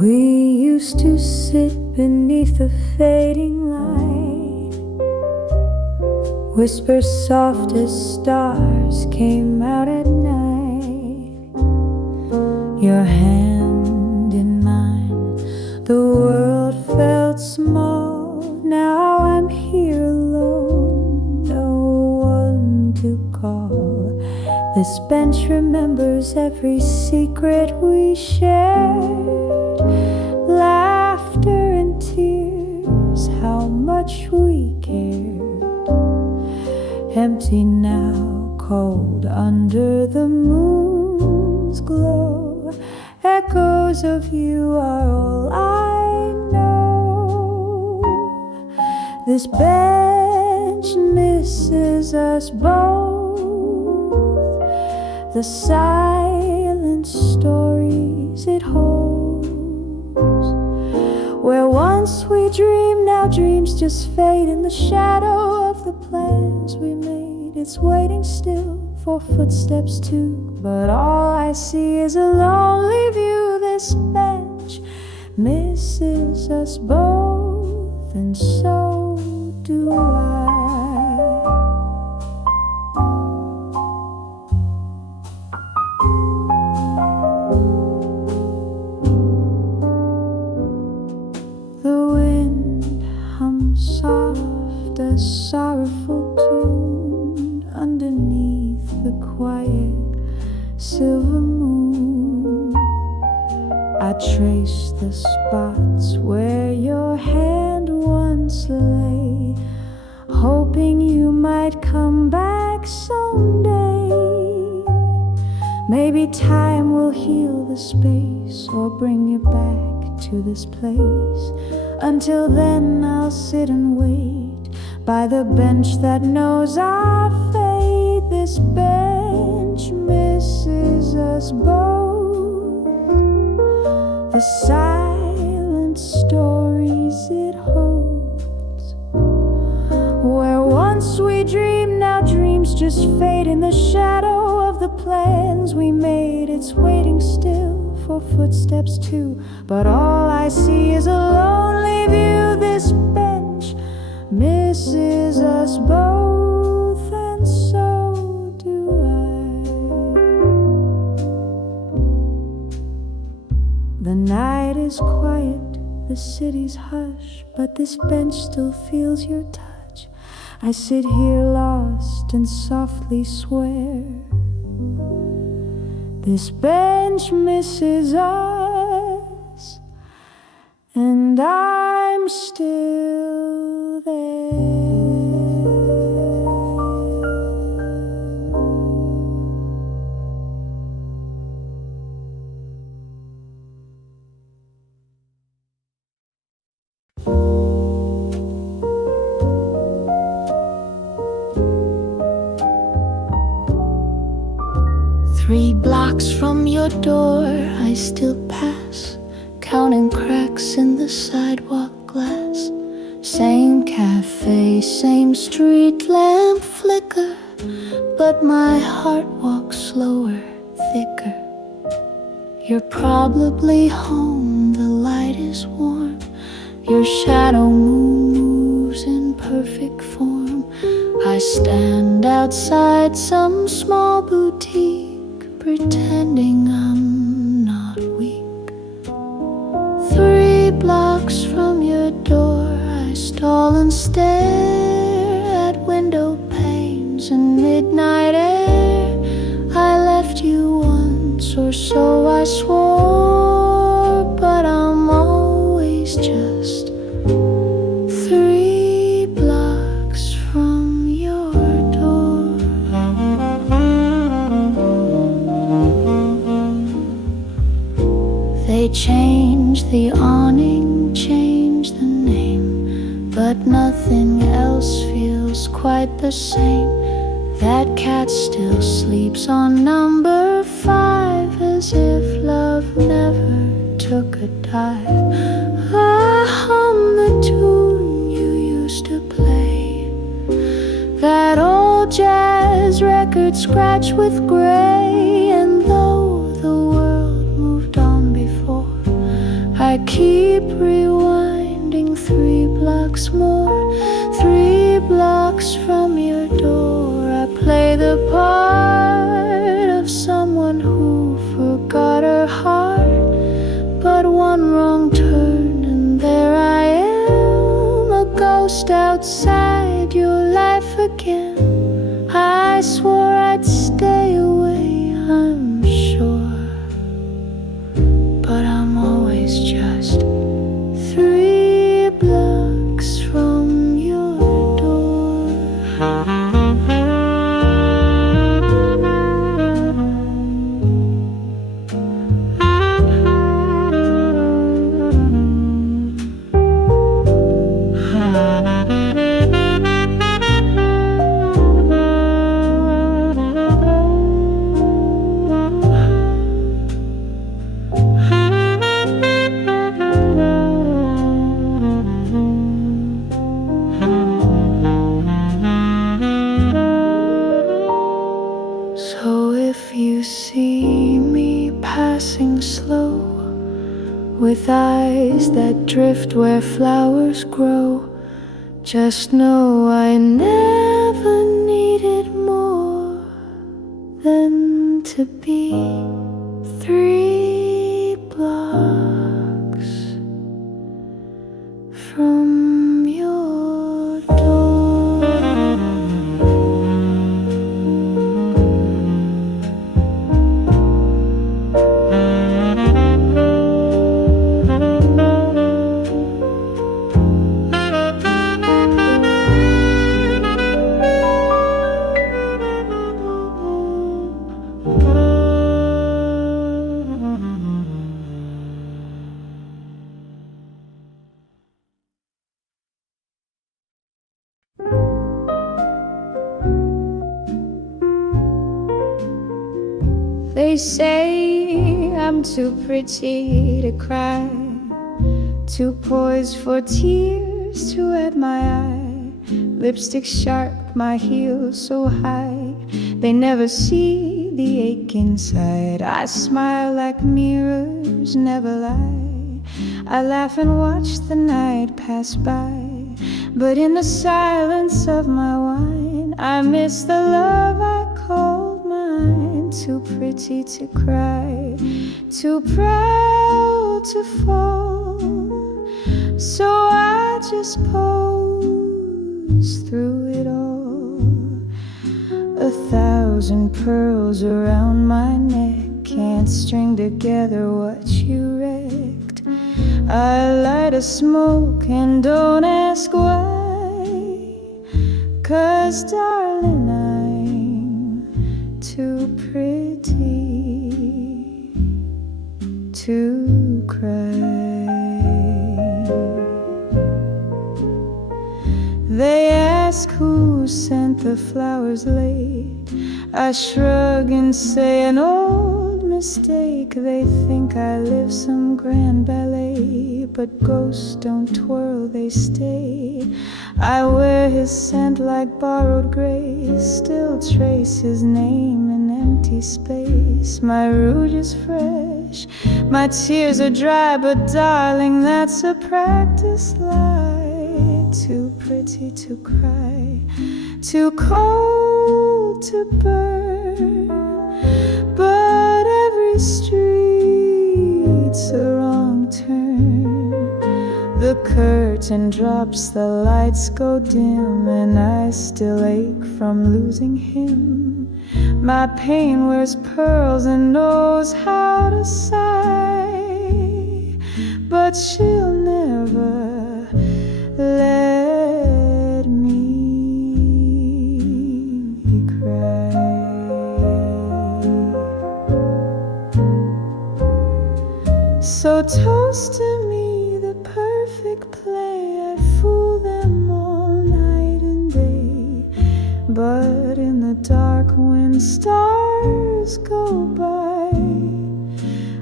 We used to sit beneath the fading light, whisper soft as stars came out at night. Your hand in mine, the world felt small. Now I'm here alone, no one to call. This bench remembers every secret we shared, laughter and tears, how much we cared. Empty now, cold under the moon's glow. Echoes of you are all I know. This bench misses us both, the silent stories it holds. Where once we dreamed, now dreams just fade in the shadow of the plans we made. It's waiting still for footsteps too, but all I see is a lonely view. This bench misses us both, and so do I. Soft, a sorrowful tune underneath the quiet silver moon. I trace the spots where your hand once lay, hoping you might come back someday. Maybe time will heal the space or bring you back to this place. Until then I'll sit and wait by the bench that knows our fate. This bench misses us both, the silent stories it holds. Where once we dreamed, now dreams just fade in the shadow of the plans we made. It's waiting still for footsteps too, but all I see is a lonely view. This bench misses us both, and so do I. The night is quiet, the city's hush, but this bench still feels your touch. I sit here lost and softly swear, this bench misses us, and I'm still there. 3 blocks from your door, I still pass, counting cracks in the sidewalk glass. Same cafe, same street lamp flicker, but my heart walks slower, thicker. You're probably home, the light is warm, your shadow moon moves in perfect form. I stand outside some small boutique, pretending I'm not weak. 3 blocks from your door, I stall and stare at window panes and midnight air. I left you once, or so I swore, but I'm always just 3 blocks from your door. They changed the awning, changed the name, but nothing else feels quite the same. That cat still sleeps on number 5, as if love never took a dive. I hum the tune you used to play, that old jazz record scratched with gray. And though the world moved on before, I keep rewinding 3 blocks more. 3 blocks from your door, I play the part of someone who forgot her heart. But one wrong turn and there I am, a ghost outside your life again. I swore I'd stay away, I'm sure, but I'm always just 3 blocks from your door. So if you see me passing slow, with eyes that drift where flowers grow, just know I never needed more than to be 3 blocks from your door. They say I'm too pretty to cry, too poised for tears to wet my eye. Lipstick sharp, my heels so high, they never see the ache inside. I smile like mirrors never lie, I laugh and watch the night pass by. But in the silence of my wine, I miss the love I called mine. Too pretty to cry, too proud to fall. So I just pose through it all. 1,000 pearls around my neck can't string together what you wrecked. I light a smoke and don't ask why, 'cause darling, I'm too pretty to cry. They ask who sent the flowers late. I shrug and say an old mistake. They think I live some grand ballet, but ghosts don't twirl, they stay. I wear his scent like borrowed grace, still trace his name in empty space. My rouge is fresh, my tears are dry, but darling, that's a practice lie. Too pretty to cry, too cold to burn, but every street's a wrong turn. The curtain drops, the lights go dim, and I still ache from losing him. My pain wears pearls and knows how to sigh, but she'll never let me cry. So toast to me the perfect play. I fool them all night and day, but in the dark when stars go by,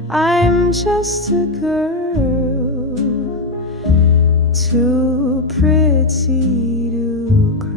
I'm just a girl too pretty to cry.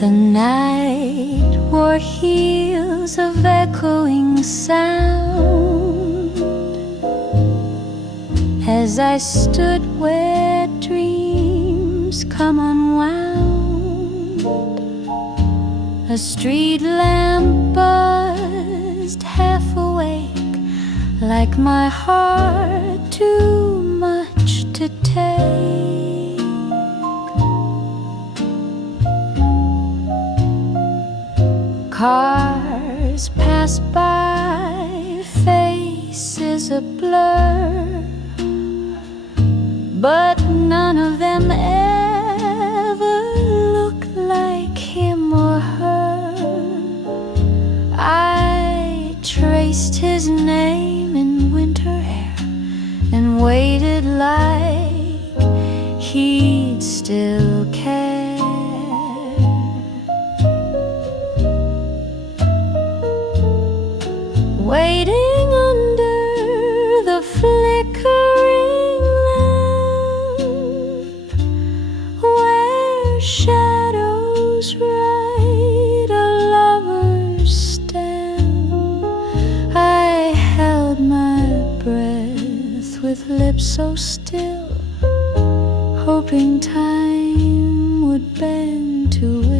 The night wore heels of echoing sound as I stood where dreams come unwound. A street lamp buzzed half awake, like my heart too much to take. Cars pass by, faces a blur, but none of them ever look like him or her. I traced his name in winter air and waited like he'd still care. Waiting under the flickering lamp, where shadows write a lover's stamp. I held my breath with lips so still, hoping time would bend to will.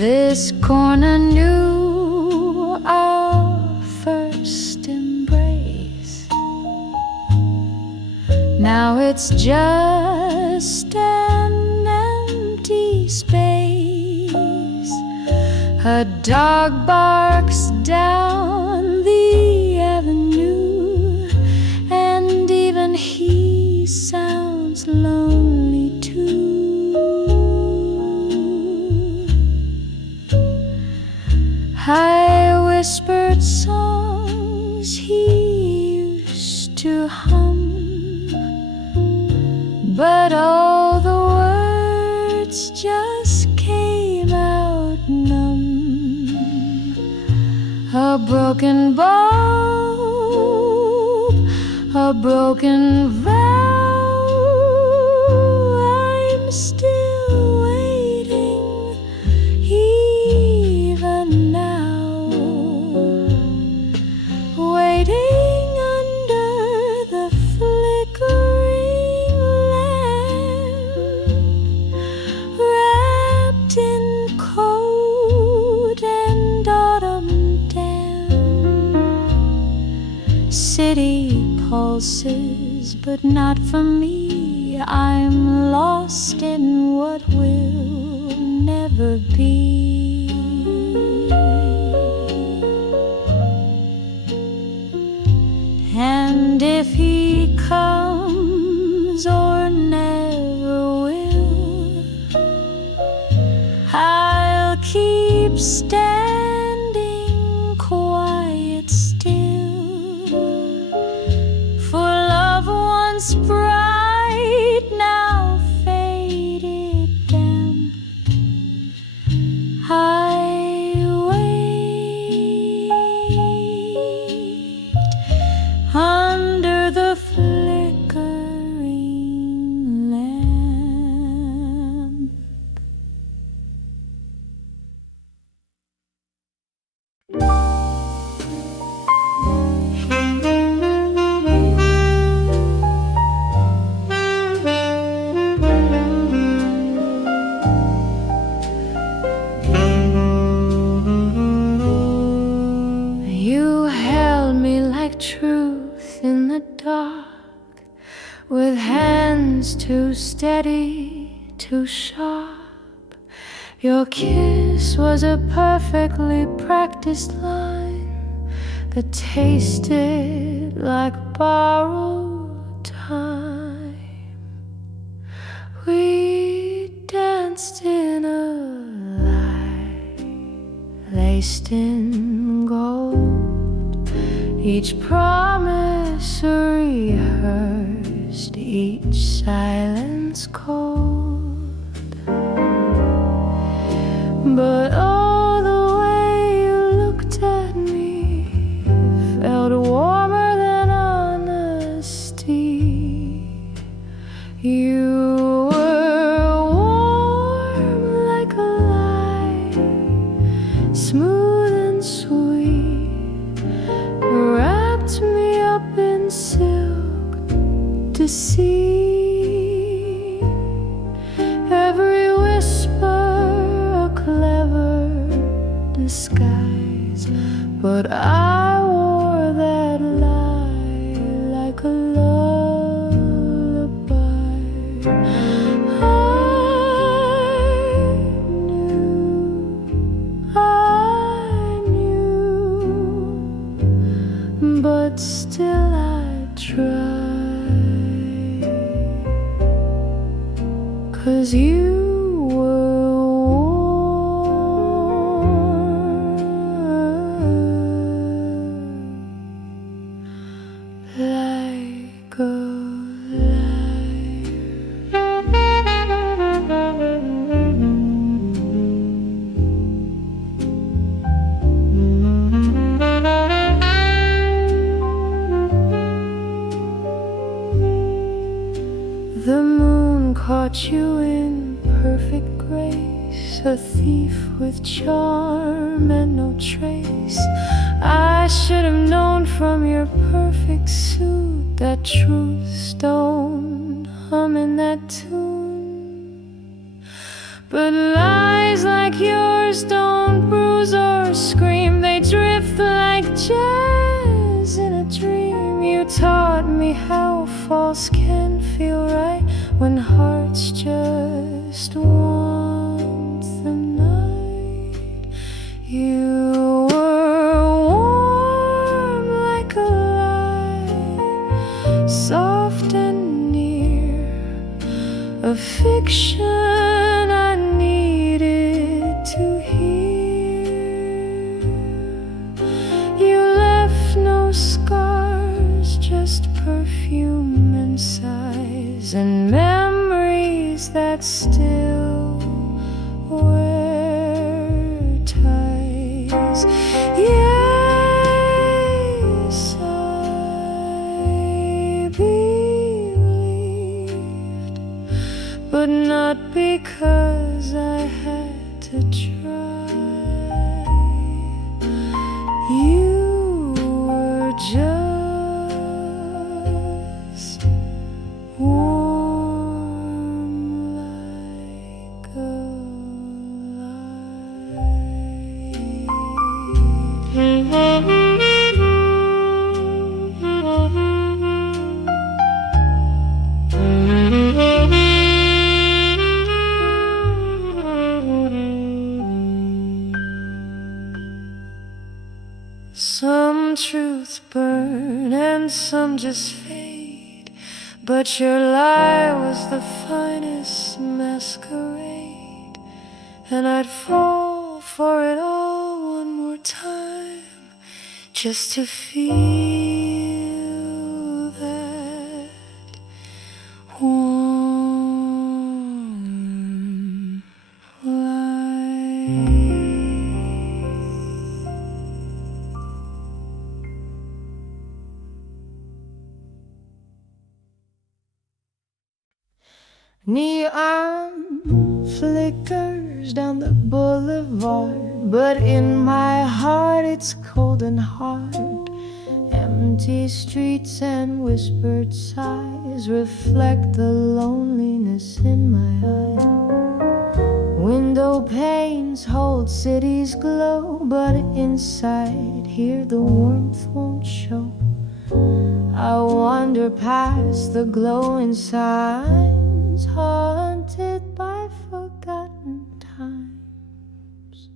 This corner knew our first embrace. Now it's just an empty space. A dog barks down the avenue, and even he sounds lonely too. I whispered songs he used to hum, words just came out numb. A broken bulb, a broken vow. I'm still waiting, even now, waiting under the flickering lamp, wrapped in cold and autumn damp. City pulses, but not for me. I'm lost in what will never be. And if he comes or never will, I'll keep standing quiet still. For love once bright, now faded damp, I wait under the flickering lamp. You held me like truth in the dark, with hands too steady, too sharp. Your kiss was a perfectly practiced line that tasted like borrowed time. We danced in a light laced in gold, each promise rehearsed, each silence cold. But oh, the way you looked at me felt warmer than honesty. You were warm like a light, smooth and sweet, wrapped me up in silk to see. Every whisper a clever disguise, but I wore that lie like a lullaby. I knew, but still I tried, 'cause you were warm like a The moon caught you in perfect grace, a thief with charm and no trace. I should have known from your perfect suit that truths don't hum in that tune. But lies like yours don't bruise or scream, they drift like jazz in a dream. You taught me how false can feel right when hearts just want the night. You were warm like a light, soft and near, a fiction I needed to hear. You left no scars, just perfume and sighs, and memories that still because I had to try. You were just warm like a light. Some truths burn and some just fade, but your lie was the finest masquerade. And I'd fall for it all one more time, just to feel that warm light. Neon flickers down the boulevard, but in my heart it's cold and hard. Empty streets and whispered sighs reflect the loneliness in my eyes. Window panes hold cities glow, but inside here the warmth won't show. I wander past the glowing signs, haunted by forgotten times.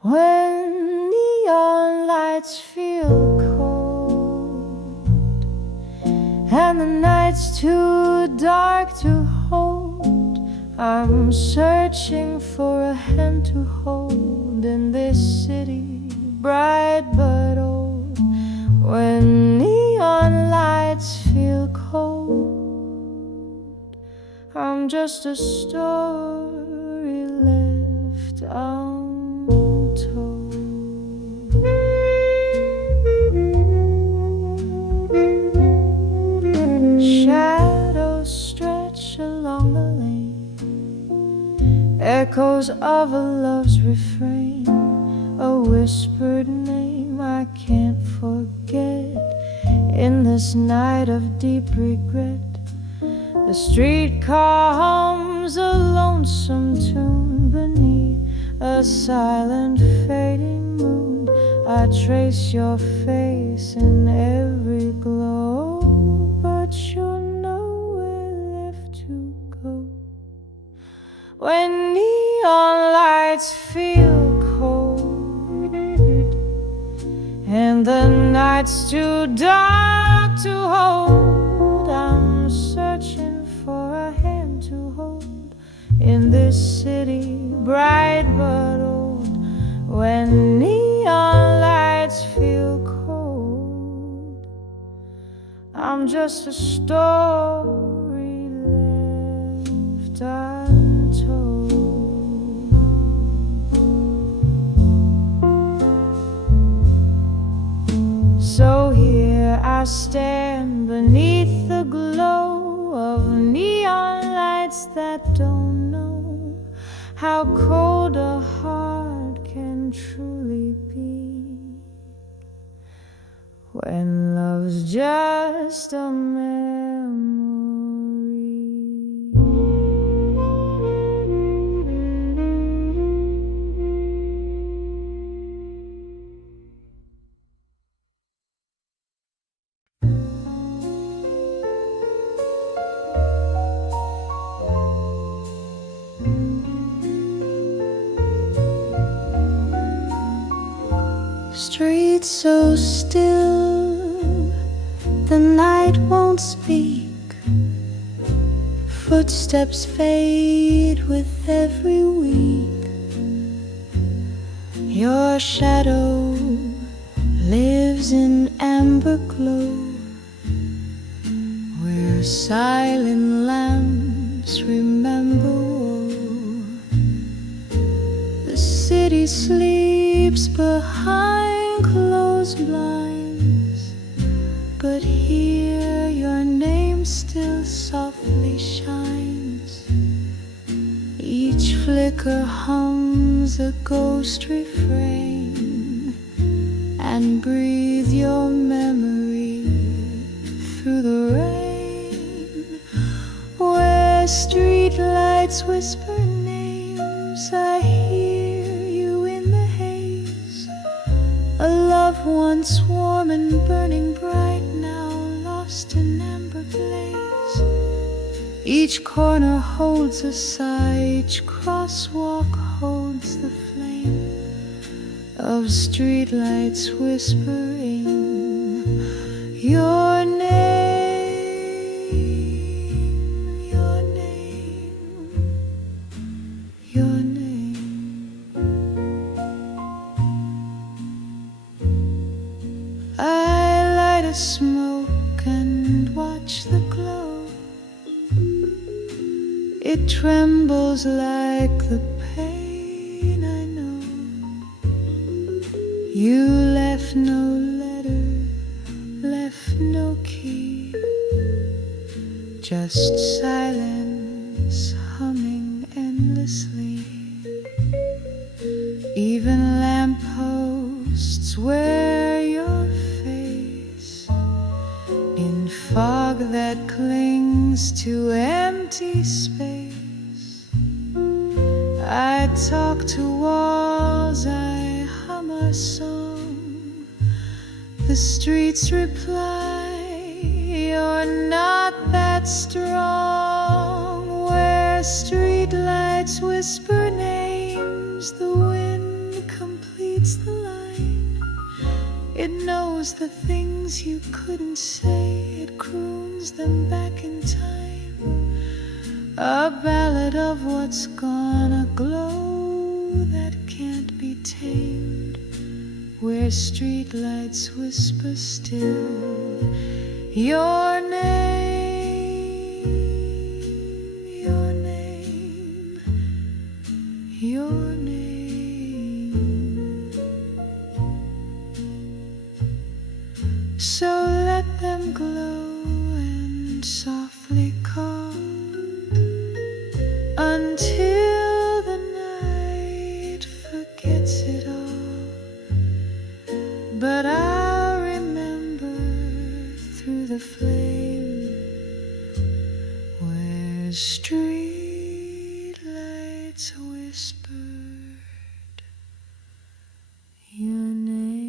When neon lights feel cold and the night's too dark to hold, I'm searching for a hand to hold in this city, bright but old. When neon lights feel cold, I'm just a story left untold. Shadows stretch along the lane, echoes of a love's refrain, a whispered name I can't forget. In this night of deep regret, the streetcar hums a lonesome tune beneath a silent fading moon. I trace your face in every glow, but you're nowhere left to go. When neon lights feel cold and the night's too dark to hold, I'm searching for a hand to hold in this city, bright but old. When neon lights feel cold, I'm just a story left untold. So here I stand beneath the glow of neon lights that don't know how cold a heart can truly be when love's just a memory. Streets so still, the night won't speak. Footsteps fade with every week. Your shadow lives in amber glow, where silent lamps remember woe. The city sleeps behind closed blinds, but here your name still softly shines. flicker hums a ghost refrain, and breathe your memory through the rain. Where street lights whisper names, I hear you in the haze. A love once warm and burning bright, now lost in amber blaze. Each corner holds a sigh, each crosswalk holds the flame of streetlights whispering your name, your name, your name. I light a smoke and watch the glow. It trembles like the pain I know. You left no letter, left no key, just silence humming endlessly. Even lampposts wear your face in fog that clings to empty space. I talk to walls, I hum a song. The streets reply, you're not that strong. Where street lights whisper names, the wind completes the line. It knows the things you couldn't say, it croons them back in time. A ballad of what's gone, a glow that can't be tamed. Where streetlights whisper still your name, your name, your name. So let them glow and softly call until the night forgets it all. But I'll remember through the flame where street lights whispered your name.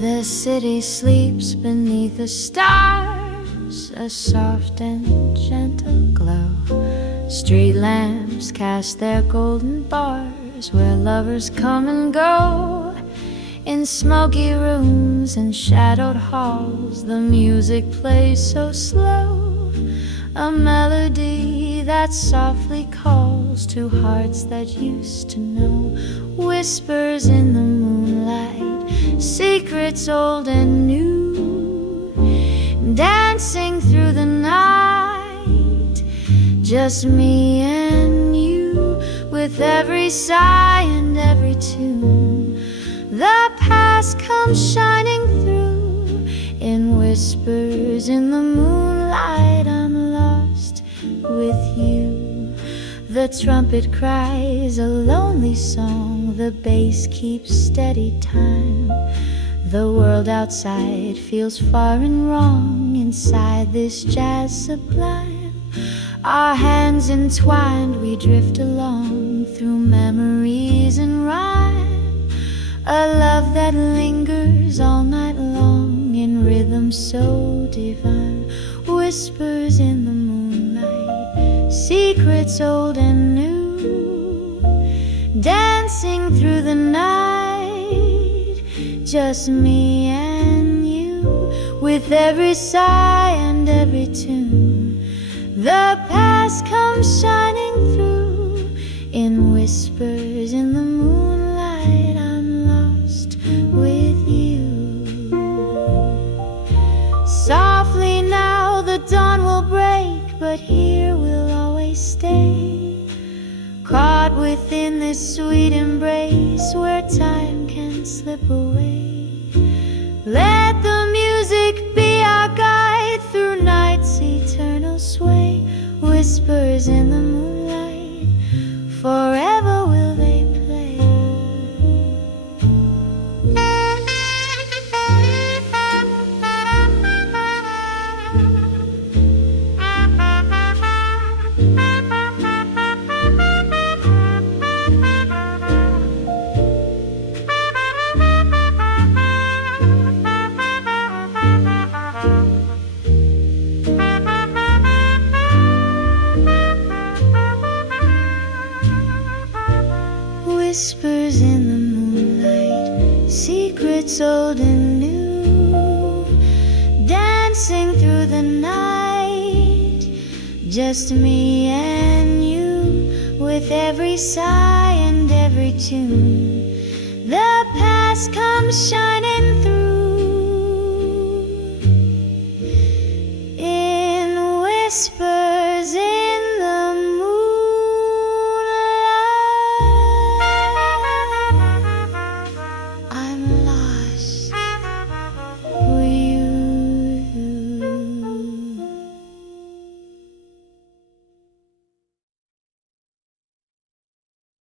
The city sleeps beneath the stars, a soft and gentle glow. Street lamps cast their golden bars where lovers come and go. In smoky rooms and shadowed halls, the music plays so slow, a melody that softly calls to hearts that used to know. Whispers in the moonlight, secrets old and new, dancing through the night, just me and you, with every sigh and every tune. The past comes shining through in whispers in the moonlight. I'm lost with you. The trumpet cries a lonely song, the bass keeps steady time. The world outside feels far and wrong, inside this jazz sublime. Our hands entwined, we drift along through memories and rhyme. A love that lingers all night long in rhythm so divine. Whispers in the moonlight, secrets old and new, dancing through the night, just me and you, with every sigh and every tune. The past comes shining through whispers in the moonlight, I'm lost with you. Softly now the dawn will break, but here we'll always stay, caught within this sweet embrace where time can slip away. Let the music be our guide through night's eternal sway. Whispers in the moonlight, forever will they play. Whispers in the moonlight, secrets old and new, dancing through the night, just me and you, with every sigh and every tune. The past comes shining through